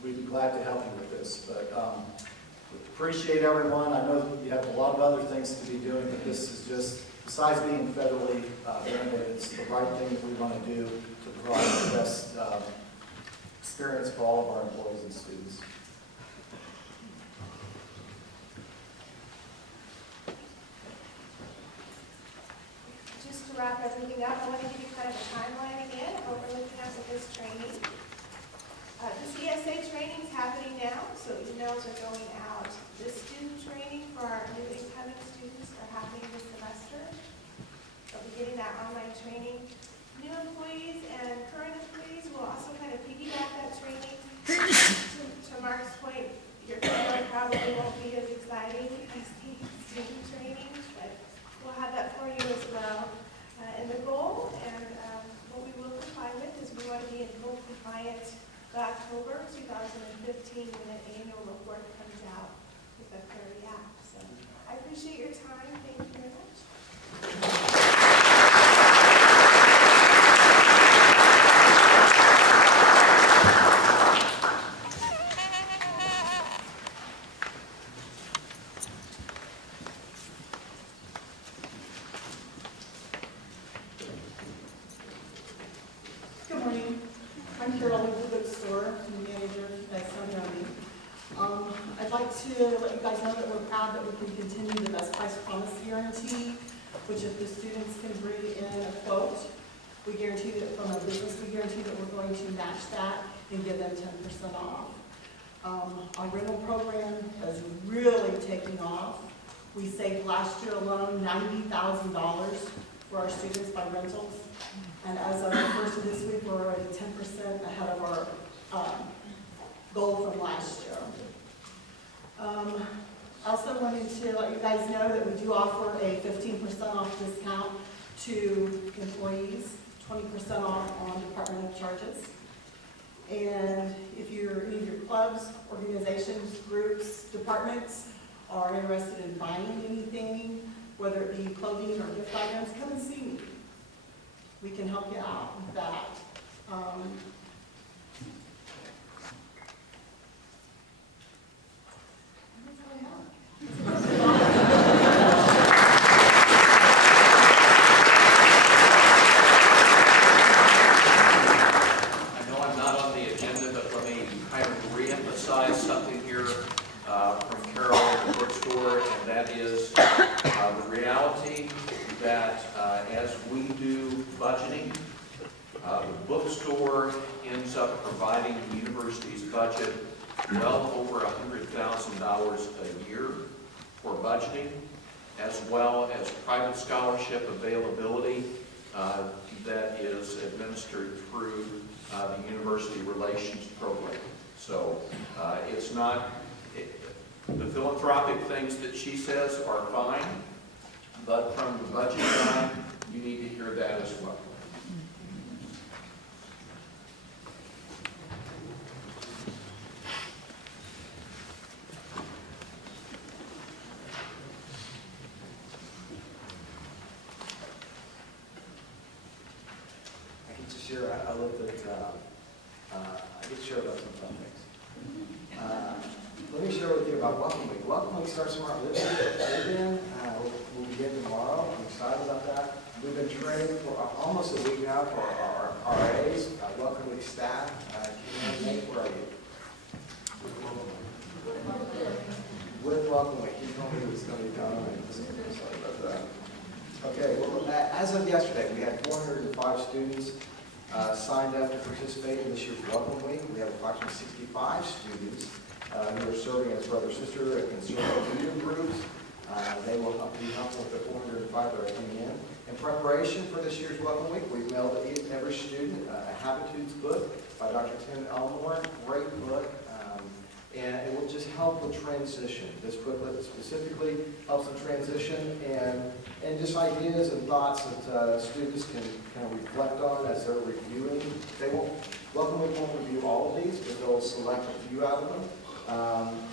we'd be glad to help you with this. But appreciate everyone. I know you have a lot of other things to be doing, but this is just, besides being federally mandated, it's the right thing that we want to do to provide the best experience for all of our employees and students. Just to wrap everything up, I want to give you kind of a timeline again of what we're looking at with this training. This ESA training is happening now, so emails are going out. This student training for our new incoming students are happening this semester. They'll be getting that online training. New employees and current employees will also kind of piggyback that training. To Mark's point, your career probably won't be as exciting as the student training, but we'll have that for you as well. And the goal and what we will comply with is we want to be in full compliance by October 2015 when an annual report comes out with the Clary Act. So I appreciate your time. Thank you very much. Good morning. I'm Carol with the bookstore, manager. You guys don't know me. I'd like to let you guys know that we're proud that we can continue the best price promise guarantee, which if the students can bring in a quote, we guarantee that from a business, we guarantee that we're going to match that and give them 10% off. Our rental program is really taking off. We saved last year alone $90,000 for our students by rentals. And as of the first of this week, we're already 10% ahead of our goal from last year. Also wanted to let you guys know that we do offer a 15% off discount to employees, 20% off on departmental charges. And if you're any of your clubs, organizations, groups, departments are interested in buying anything, whether it be clothing or gift items, come and see me. We can help you out with that. That's all I have. I know I'm not on the agenda, but let me kind of reemphasize something here from Carol at the bookstore, and that is the reality that as we do budgeting, the bookstore ends up providing the university's budget well over $100,000 a year for budgeting, as well as private scholarship availability that is administered through the university relations program. So it's not, the philanthropic things that she says are fine, but from the budget side, you need to hear that as well. I can just share, I looked at share about some fun things. Let me share with you about Welcome Week. Welcome Week starts tomorrow. We'll begin tomorrow. I'm excited about that. We've been training for almost a week now for our RAs, Welcome Week staff. Nate, where are you? With Welcome Week. He told me it was going to be done. Sorry about that. Okay, well, as of yesterday, we had 405 students signed up to participate in this year's Welcome Week. We have approximately 65 students who are serving as brother-sister and circle leader groups. They will be helping with the 405 that are coming in. In preparation for this year's Welcome Week, we've mailed every student a Habitudes book by Dr. Tim Elmore. Great book. And it will just help with transition. This booklet specifically helps in transition and just ideas and thoughts that students can kind of reflect on as they're reviewing. Welcome Week won't review all of these, but they'll select a few out of them.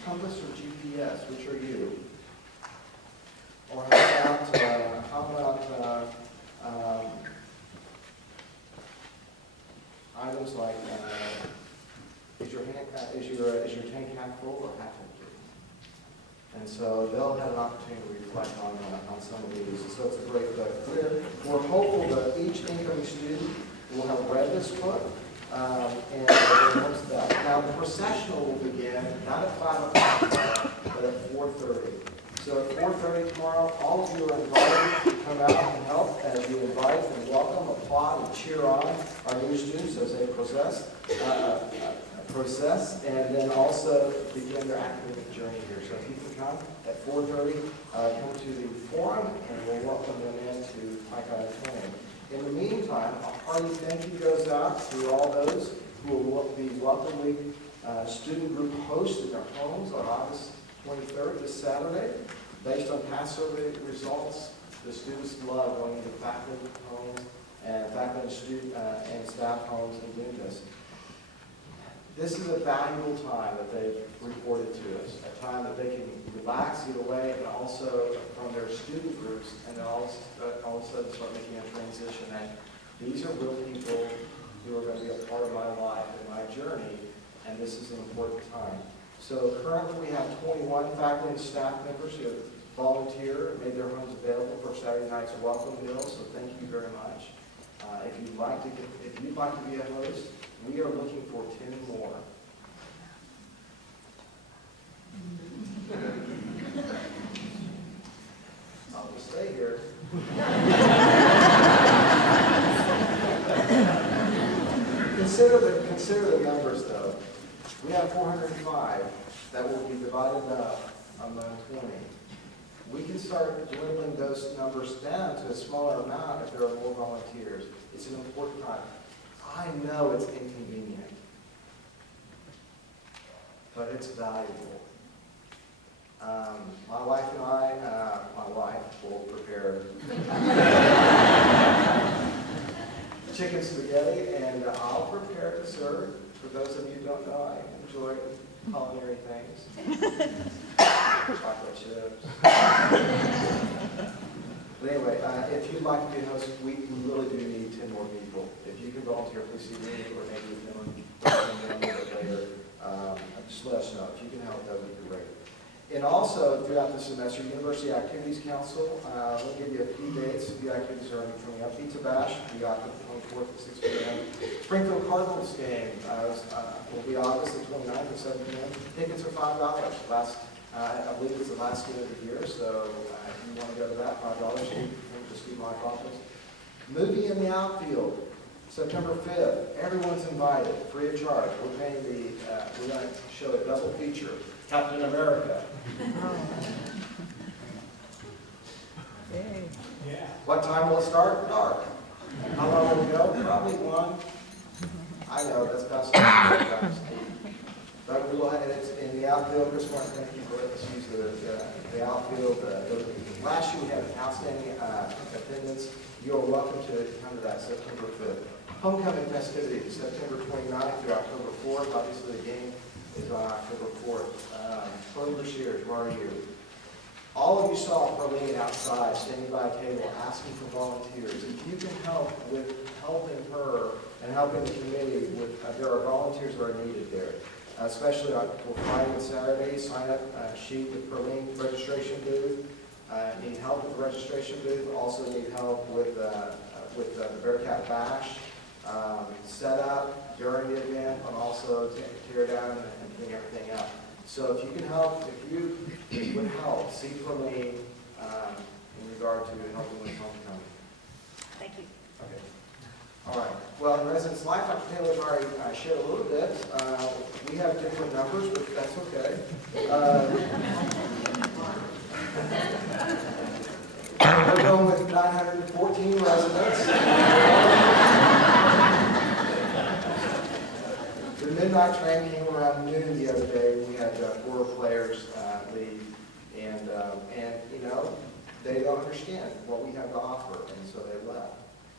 Compass or GPS, which are you? Or how about items like is your tank half full or half empty? And so they'll have an opportunity to reflect on some of these. So it's a great book. We're hopeful that each incoming student will have read this book. And now the processional will begin not at 5 o'clock tomorrow, but at 4:30. So at 4:30 tomorrow, all of you are invited to come out and help as we invite and welcome, applaud, and cheer on our new students as they process, and then also begin their academic journey here. So if you can come at 4:30, come to the forum, and we'll welcome them into Pike Auditorium. In the meantime, a hearty thank you goes out to all those who will be Welcome Week student group hosts in their homes on August 23rd, this Saturday. Based on past survey results, the students love going into faculty homes and faculty and staff homes and doing this. This is a valuable time that they've reported to us, a time that they can relax, get away, and also from their student groups, and then all of a sudden start making a transition. And these are real people who are going to be a part of my life and my journey, and this is an important time. So currently we have 21 faculty and staff members who have volunteered and made their homes available for Saturday night's welcome meal, so thank you very much. If you'd like to be a host, we are looking for 10 more. I'll just stay here. Consider the numbers, though. We have 405 that will be divided up among 20. We can start dwindling those numbers down to a smaller amount if there are more volunteers. It's an important time. I know it's inconvenient, but it's valuable. My wife and my wife will prepare chicken spaghetti, and I'll prepare dessert. For those of you who don't know, I enjoy culinary things. Chocolate chips. But anyway, if you'd like to be a host, we really do need 10 more people. If you can volunteer, please see me, or maybe we can later. Just let us know. If you can help, that would be great. And also, throughout the semester, University Activities Council, we'll give you a few dates. A few activities are coming up. Pizza Bash will be October 24th at 6 p.m. Springfield Cardinals game will be August the 29th at 7 p.m. Tickets are $5. I believe it's the last game of the year, so if you want to go to that, $5. Just be my office. Movie in the Outfield, September 5th. Everyone's invited, free of charge. We're going to show a double feature. Captain America. Yeah. What time will it start? Dark. How long will it go? Probably 1. I know, that's about something. But we will have it in the outfield. Chris Martin, thank you for letting us use the outfield. Last year we had outstanding attendance. You are welcome to come to that September 5th. Homecoming festivities, September 29th through October 4th. Obviously the game is on October 4th. Clover Shears, where are you? All of you saw Perlene outside, standing by a table, asking for volunteers. If you can help with helping her and helping the committee with, there are volunteers that are needed there, especially for Friday and Saturday. Sign up sheet with Perlene registration booth. Need help with the registration booth. Also need help with the Bearcat Bash setup during the event, and also tear down and clean everything up. So if you can help, if you would help, see Perlene in regard to helping with homecoming. Thank you. Okay. All right. Well, in residence life, Dr. Taylor's already shared a little bit. We have different numbers, but that's okay. We're going with 914 residents. The midnight train came around noon the other day. We had 4 players leave, and you know, they don't understand what we have to offer, and so they left.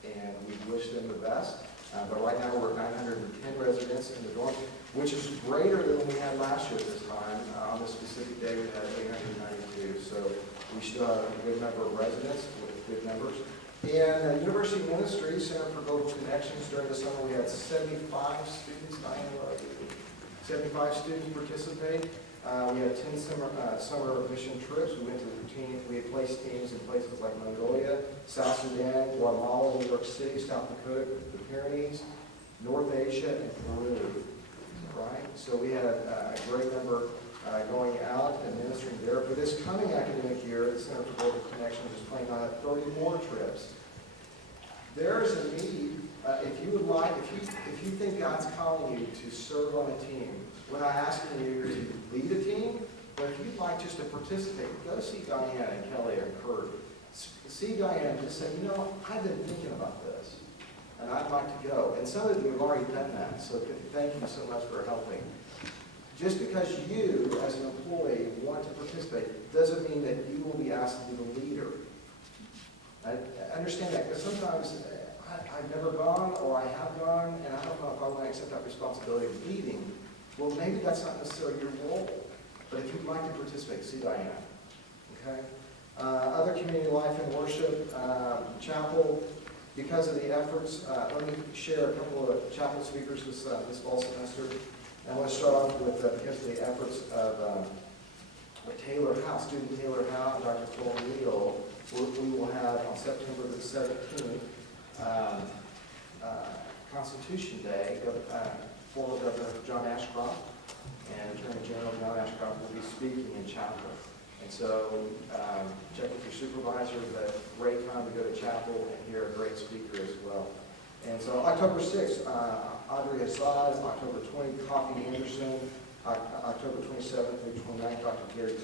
And we wish them the best. But right now we're at 910 residents in the dorm, which is greater than we had last year at this time. On this specific day, we had 892. So we still have a good number of residents with good numbers. And University Ministry Center for Global Connections, during the summer we had 75 students, 75 students participate. We had 10 summer mission trips. We went to we had placed teams in places like Mongolia, South Sudan, Guatemala, New York City, South Dakota, the Pyrenees, North Asia, and Peru. Right? So we had a great number going out and ministering there. For this coming academic year, the Center for Global Connections is planning on 30 more trips. There's a need, if you would like, if you think God's calling you to serve on a team, we're not asking you to lead a team, but if you'd like just to participate, go see Diane and Kelly and Kurt. See Diane and just say, you know, I've been thinking about this, and I'd like to go. And some of you have already done that, so thank you so much for helping. Just because you, as an employee, want to participate, doesn't mean that you will be asked to be the leader. I understand that, because sometimes I've never gone, or I have gone, and I don't know if I want to accept that responsibility of leading. Well, maybe that's not necessarily your role. But if you'd like to participate, see Diana. Okay? Other community life and worship, chapel, because of the efforts, let me share a couple of chapel speakers this fall semester. And I want to start off with, because of the efforts of Taylor Howe, student Taylor Howe and Dr. Cole Neal, we will have on September the 17th, Constitution Day, former Governor John Ashcroft and Attorney General John Ashcroft will be speaking in chapel. And so check with your supervisor, but great time to go to chapel and hear a great speaker as well. And so October 6th, Audrey Assad, October 20th, Coffee Anderson, October 27th through 29th, Dr. Gary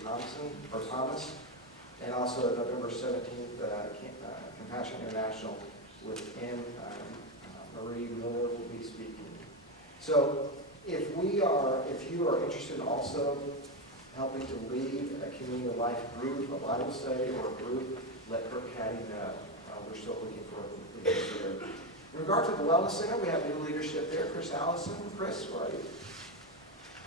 Thomas, and also November 17th, Compassion International with Marie Miller will be speaking. So if you are interested in also helping to lead a community life group, a Bible study, or a group, let Kirk Caddy know. We're still looking for leaders there. In regard to the Wellness Center, we have new leadership there. Chris Allison. Chris, where are you?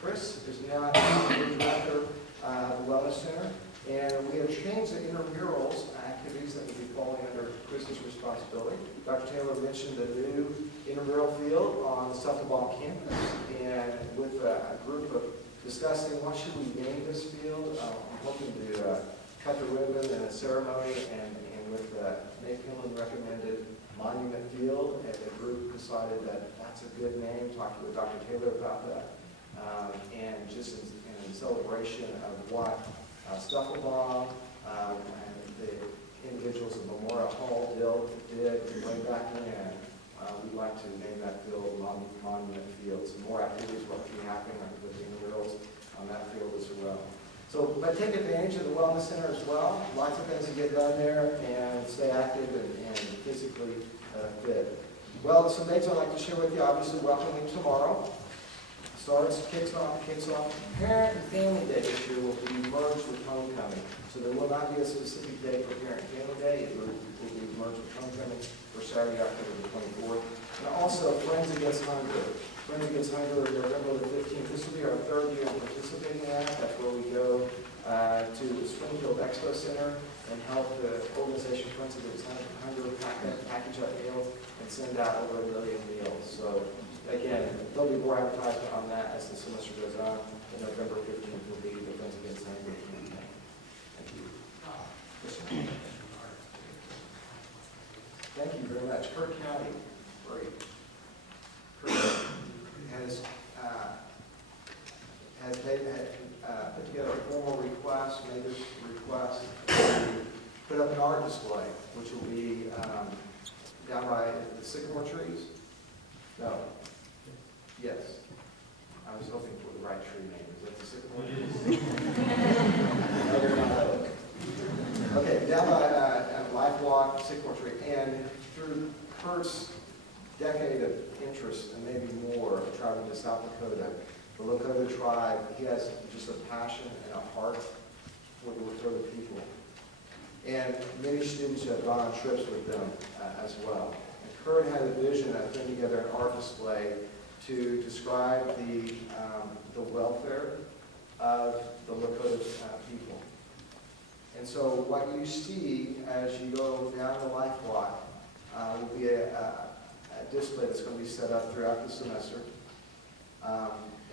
Chris is now the director of the Wellness Center. And we have changed the intramurals activities that will be falling under Chris's responsibility. Dr. Taylor mentioned the new intramural field on the Sutton-Baum campus, and with a group of discussing what should we name this field. I'm hoping to cut the ribbon in a ceremony, and with Nate Pillman recommended Monument Field, and the group decided that that's a good name. Talked with Dr. Taylor about that, and just in celebration of what Stufflebaum and the individuals of Memorial Hall did way back then. We'd like to name that field Monument Field. Some more activities will be happening with the murals on that field as well. So, but take advantage of the Wellness Center as well. Lots of things to get done there and stay active and physically fit. Well, some dates I'd like to share with you. Obviously, Welcome Week tomorrow. Kicks off. Parent and Family Day this year will be merged with Homecoming. So there will not be a specific day for Parent and Family Day. It will be merged with Homecoming for Saturday, October the 24th. And also Friends Against Hunger. Friends Against Hunger, November the 15th. This will be our third year participating in that. That's where we go to the Springfield Expo Expo Center and help the organization Friends of the Hunger package up meals and send out over 1 million meals. So again, there'll be more advertisement on that as the semester goes on. And November 15th will be the Friends Against Hunger campaign. Thank you. Thank you very much. Kirk County, great. Kirk has put together a formal request, made this request to put up an art display, which will be down by the sycamore trees. No. Yes. I was hoping for the right tree name. Is that the sycamore trees? No, they're not oak. Okay, down by Life Walk, sycamore tree, and through Kurt's decade of interest and maybe more of traveling to South Dakota, the Lakota tribe, he has just a passion and a heart for the Lakota people. And many students have gone on trips with them as well. And Kurt had a vision of putting together an art display to describe the welfare of the Lakota people. And so what you see as you go down the Life Walk will be a display that's going to be set up throughout the semester.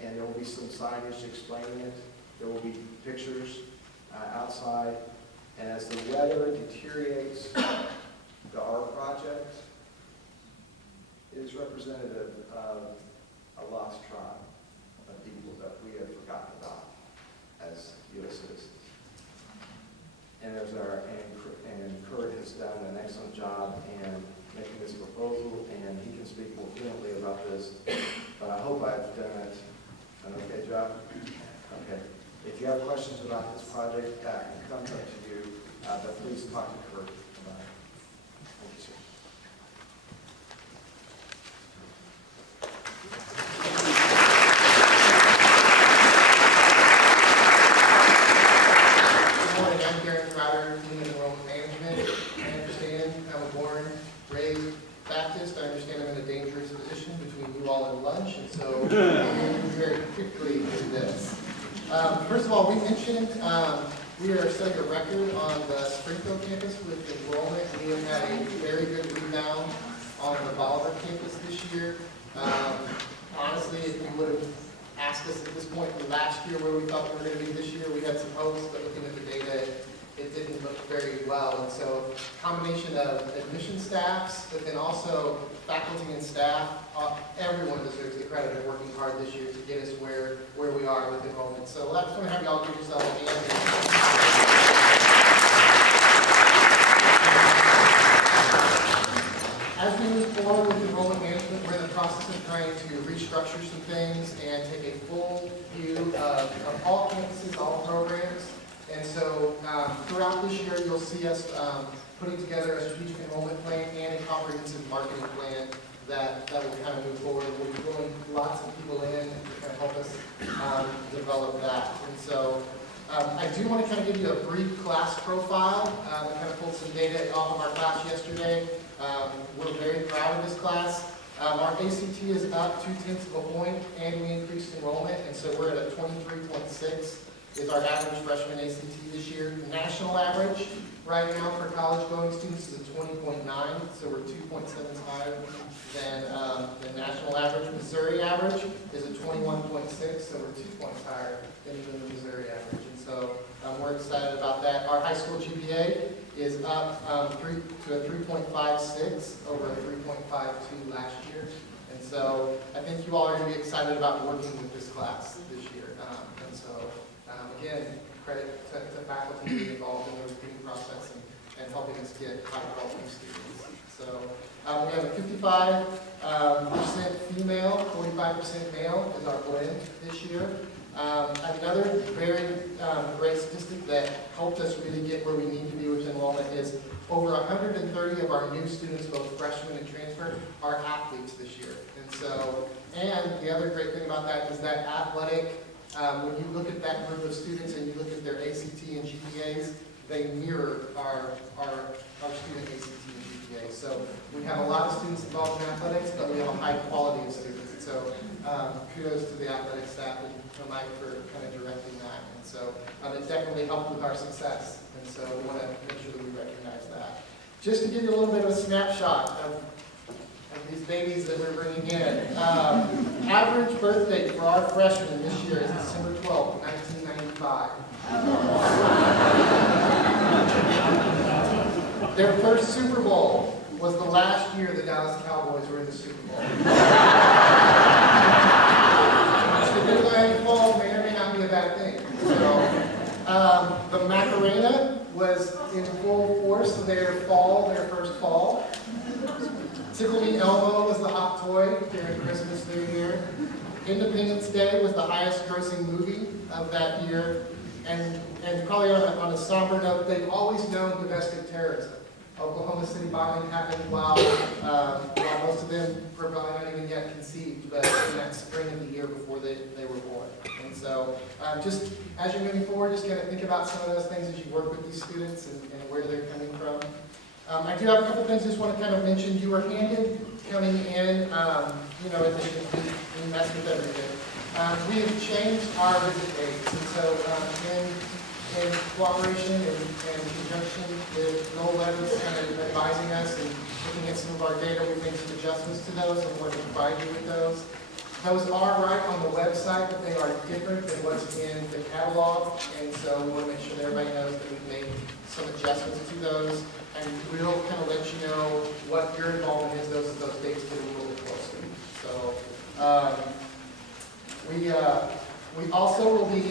And there will be some signage explaining it. There will be pictures outside. And as the weather deteriorates, the art project is representative of a lost tribe of people that we have forgotten about as U.S. citizens. And Kurt has done an excellent job in making this proposal, and he can speak more fluently about this, but I hope I've done an okay job. Okay. If you have questions about this project, it comes up to you, but please talk to Kurt about it. Thank you, sir. Good morning, I'm Garen Crowder, Dean of Enrollment Management. I understand I was born, raised Baptist. I understand I'm in a dangerous position between you all and lunch, and so I'm moving very quickly to this. First of all, we mentioned we are setting a record on the Springfield campus with enrollment. We have had a very good rebound on the Bolivar campus this year. Honestly, if you would have asked us at this point last year where we thought we were going to be this year, we had some hopes, but looking at the data, it didn't look very well. And so, combination of admission staffs, but then also faculty and staff, everyone deserves the credit of working hard this year to get us where we are with enrollment. So I just want to have you all give yourself a hand. As we move forward with enrollment management, we're in the process of trying to restructure some things and take a full view of all campuses, all programs. And so throughout this year, you'll see us putting together a strategic enrollment plan and a comprehensive marketing plan that will kind of move forward. We'll be pulling lots of people in to kind of help us develop that. And so I do want to kind of give you a brief class profile. I kind of pulled some data off of our class yesterday. We're very proud of this class. Our ACT is up 0.2 points, and we increased enrollment, and so we're at a 23.6 is our average freshman ACT this year. National average right now for college-going students is a 20.9, so we're 2.7 higher than the national average. Missouri average is a 21.6, so we're 2 points higher than the Missouri average. And so we're excited about that. Our high school GPA is up to a 3.56 over a 3.52 last year. And so I think you all are going to be excited about working with this class this year. And so again, credit to faculty being involved in the recruiting process and helping us get high-quality students. So we have a 55% female, 45% male is our blend this year. Another very great statistic that helped us really get where we need to be with enrollment is over 130 of our new students, both freshmen and transfer, are athletes this year. And the other great thing about that is that athletic, when you look at that group of students and you look at their ACT and GPAs, they mirror our student ACT and GPA. So we have a lot of students involved in athletics, but we have a high quality of students. so kudos to the athletic staff and Mike for kind of directing that. And so it definitely helped with our success. And so we want to make sure that we recognize that. Just to give you a little bit of a snapshot of these babies that we're bringing in. Average birth date for our freshmen this year is December 12th, 1995. Their first Super Bowl was the last year the Dallas Cowboys were in the Super Bowl. So the Miami Fall may or may not be a bad thing. So, the Macarena was in full force their first fall. Tickle Me Elmo was the hot toy during Christmas New Year. Independence Day was the highest grossing movie of that year. And probably on a somber note, they've always known domestic terrorism. Oklahoma City bombing happened while most of them were probably not even yet conceived, but in that spring of the year before they were born. And so just as you're moving forward, just kind of think about some of those things as you work with these students and where they're coming from. I do have a couple things I just want to kind of mention. You were handed coming in, we mess with everything. We have changed our visit dates, and so in cooperation and conjunction with Noel Evans kind of advising us and looking at some of our data, we made some adjustments to those and want to provide you with those. Those are right on the website, but they are different than what's in the catalog, and so we want to make sure that everybody knows that we've made some adjustments to those, and we'll kind of let you know what your involvement is those dates get a little bit closer. So we also will be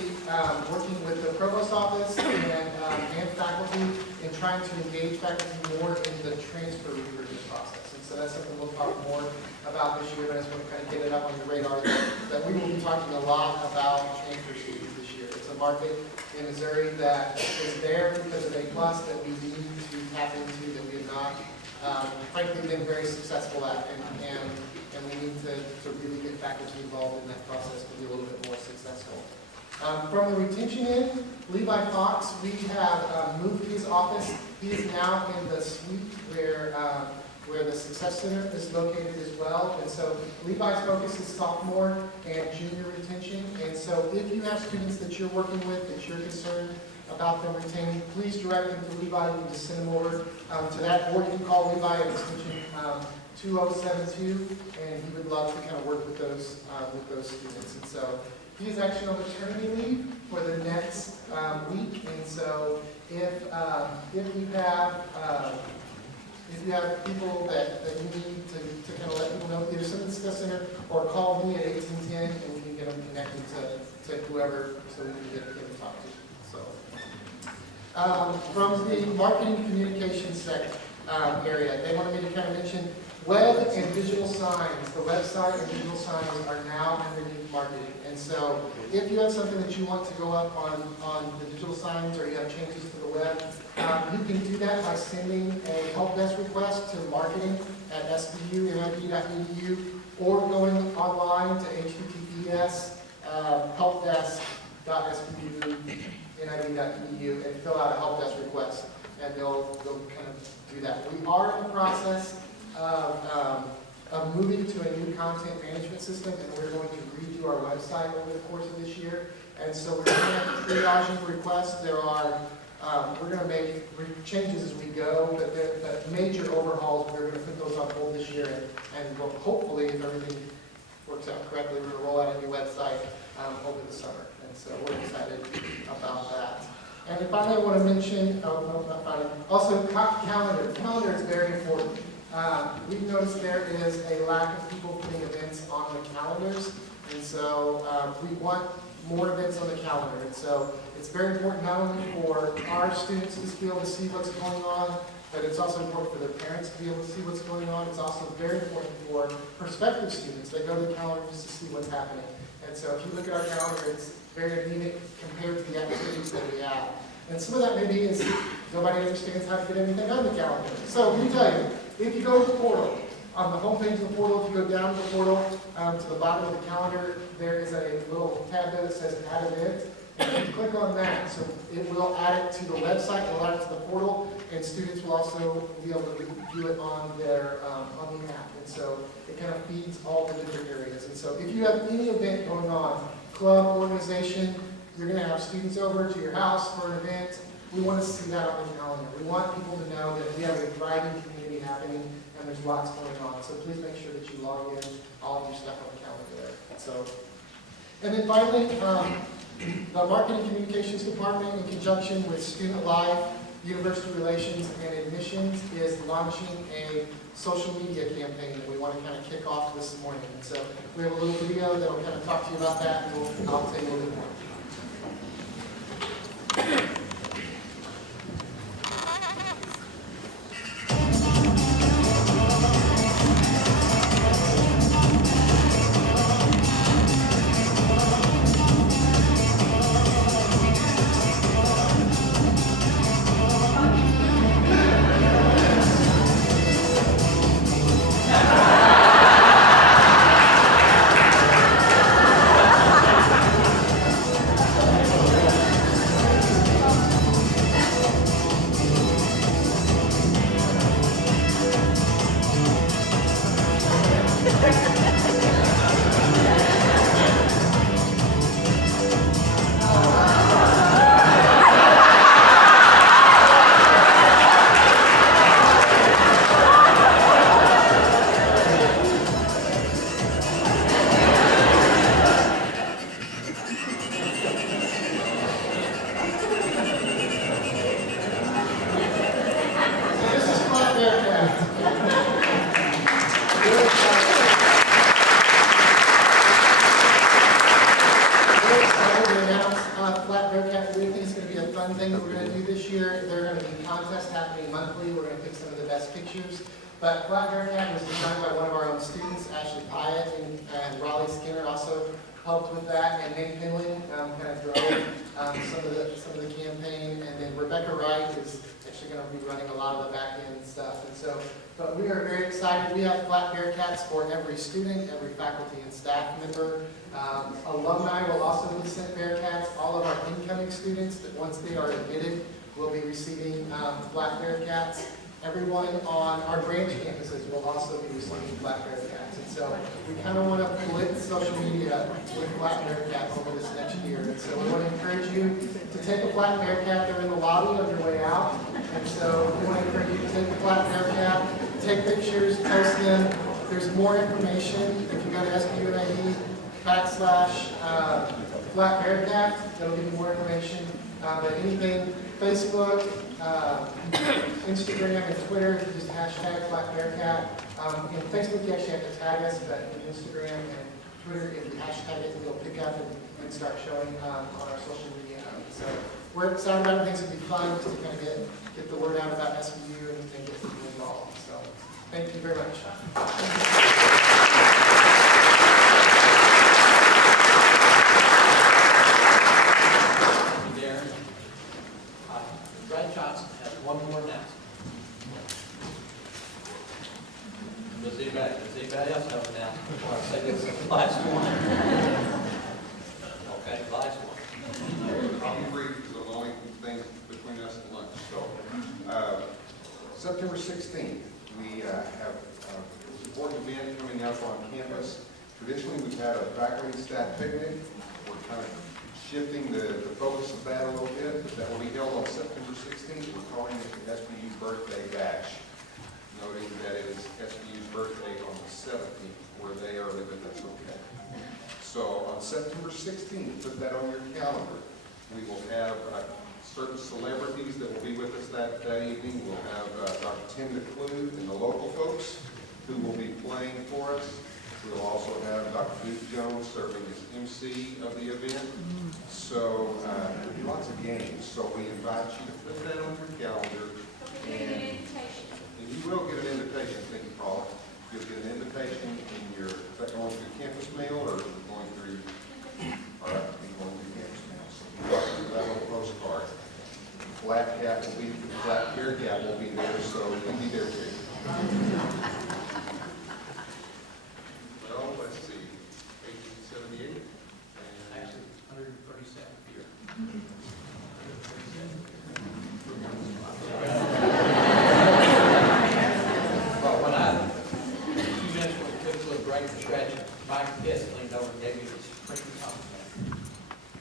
working with the provost office and faculty in trying to engage faculty more in the transfer recruitment process. And so that's something we'll talk more about this year, but I just want to kind of get it up on your radar that we will be talking a lot about transfer students this year. It's a market in Missouri that is there because of A+ that we need to tap into, that we have not, frankly, been very successful at, and we need to really get faculty involved in that process to be a little bit more successful. From the retention end, Levi Fox, we have moved his office. He is now in the suite where the Success Center is located as well. And so Levi's focus is sophomore and junior retention. And so if you have students that you're working with that you're concerned about them retaining, please direct them to Levi. You can just send them over to that, or you can call Levi at extension 2072, and he would love to kind of work with those students. And so he is actually on maternity leave for the next week. And so if you have people that you need to kind of let people know, either send the Success Center or call me at 1810, and we can get them connected to whoever, so we can get them to talk to. So, from the marketing communications area, they wanted me to kind of mention web and digital signs. The website and digital signs are now underneath marketing. And so if you have something that you want to go up on the digital signs, or you have changes to the web, you can do that by sending a help desk request to marketing at sbu.nib.edu, or going online to https://helpdesk.sbu.nib.edu and fill out a help desk request, and they'll kind of do that. We are in the process of moving to a new content management system, and we're going to redo our website over the course of this year. And so we're going to triaging requests. We're going to make changes as we go, but the major overhauls, we're going to put those on hold this year, and we'll hopefully, if everything works out correctly, we're going to roll out a new website over the summer. And so we're excited about that. And then finally, I want to mention, also calendar. Calendar is very important. We've noticed there is a lack of people putting events on the calendars, and so we want more events on the calendar. And so it's very important not only for our students to be able to see what's going on, but it's also important for their parents to be able to see what's going on. It's also very important for prospective students. They go to the calendar just to see what's happening. And so if you look at our calendar, it's very anemic compared to the activities that we have. And some of that maybe is nobody understands how to get anything on the calendar. So let me tell you, if you go to the portal, on the home page of the portal, if you go down to the portal, to the bottom of the calendar, there is a little tab there that says Add Event. And you click on that, so it will add it to the website, it will add it to the portal, and students will also be able to view it on their, on the app. And so it kind of feeds all the different areas. And so if you have any event going on, club, organization, you're gonna have students over to your house for an event, we want to see that on the calendar. We want people to know that we have a thriving community happening and there's lots going on. So please make sure that you log in all of your stuff on the calendar there. So, and then finally, the Marketing Communications Department, in conjunction with Student Life, University Relations, and Admissions, is launching a social media campaign that we want to kind of kick off this morning. And so we have a little video that will kind of talk to you about that, and I'll tell you a little bit more. But Flat Bearcat was designed by one of our own students, Ashley Pyatt, and Raleigh Skinner also helped with that, and Nate Finley kind of drove some of the campaign, and then Rebecca Wright is actually going to be running a lot of the back end stuff. And so, but we are very excited. We have Flat Bearcats for every student, every faculty and staff member. Alumni will also be sent Bearcats. All of our incoming students, that once they are admitted, will be receiving Flat Bearcats. Everyone on our branch campuses will also be receiving Flat Bearcats. And so we kind of want to blitz social media with Flat Bearcats over this next year. And so we want to encourage you to take a Flat Bearcat. They're in the lobby on your way out. And so we want to encourage you to take a Flat Bearcat, take pictures, post them. There's more information if you go to SBUNID /Flat Bearcat. That'll give you more information. But anything, Facebook, Instagram and Twitter, just hashtag Flat Bearcat. In Facebook, you actually have to tag us, but in Instagram and Twitter, if you hashtag it, it'll pick up and start showing on our social media. So we're excited about it. Things would be fun just to kind of get the word out about SBU and get people involved. So thank you very much. Brad Johnson has one more announcement. Does anybody else have an announcement before I say this last one? Okay, last one. I'll be brief because I'm the only thing between us and lunch. So, September 16th, we have an important event coming up on campus. Traditionally, we've had a faculty and staff picnic. We're kind of shifting the focus of that a little bit, but that will be held on September 16th. We're calling it the SBU Birthday Bash, noting that it is SBU's birthday on the 17th, where they are living, that's okay. So on September 16th, put that on your calendar. We will have certain celebrities that will be with us that evening. We'll have Dr. Tim McClude and the local folks who will be playing for us. We'll also have Dr. Duke Jones serving as MC of the event. So there'll be lots of games. So we invite you to put that on your calendar. And you will get an invitation, thank you, Paula. You'll get an invitation in your, is that going through campus mail or going through, all right, going through campus mail. So you got that little postcard. Flat Bearcat will be there, so you'll be there too. Well, let's see, 1878. Actually, 137 here.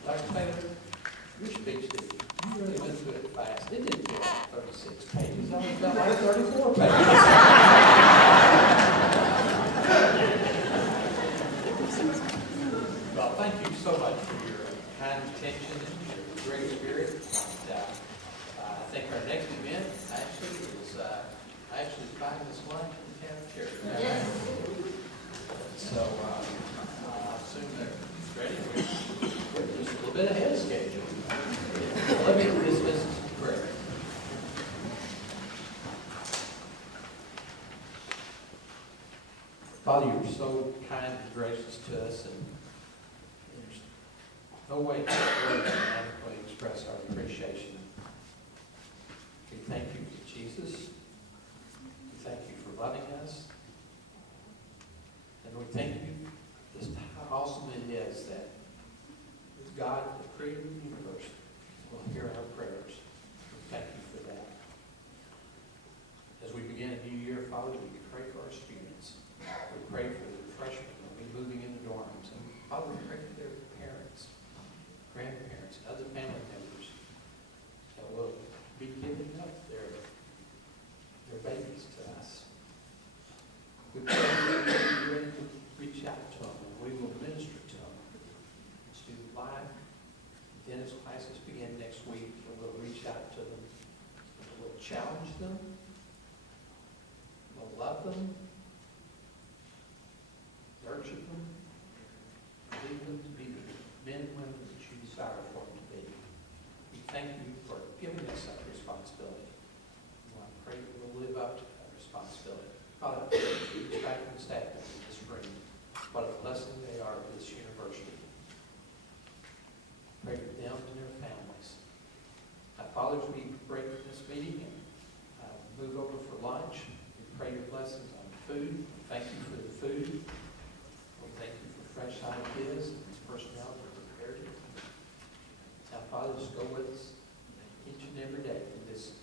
Dr. Taylor, your speech, you really went through it fast. It didn't feel like 36 pages, it only felt like 34 pages. Well, thank you so much for your kind attention and your great spirit. And, I think our next event actually is, buying this lunch in the cafeteria. Yes. So, I assume they're ready. We're just a little bit ahead of schedule. Let me dismiss this in prayer. Father, you're so kind and gracious to us, and there's no way to adequately express our appreciation. We thank you for Jesus. We thank you for loving us. And we thank you just how awesome it is that God, the creator of the universe, will hear our prayers. We thank you for that. As we begin a new year, Father, we pray for our students. We pray for the freshmen who will be moving into dorms. And Father, we pray for their parents, grandparents, and other family members that will be giving up their babies to us. We pray that we will be ready to reach out to them, and we will minister to them. Student life, Dennis classes begin next week, and we'll reach out to them. We'll challenge them. We'll love them. Nurture them. Lead them to be the men and women that you desire for them to be. We thank you for giving us that responsibility. I pray that we'll live up to that responsibility. Father, we back in staff in this room, what a blessing they are to this university. Pray for them and their families. Father, as we break this meeting and move over for lunch, we pray your blessings on the food. Thank you for the food. We thank you for fresh ideas and personnel that prepared it. Now, Father, just go with us each and every day through this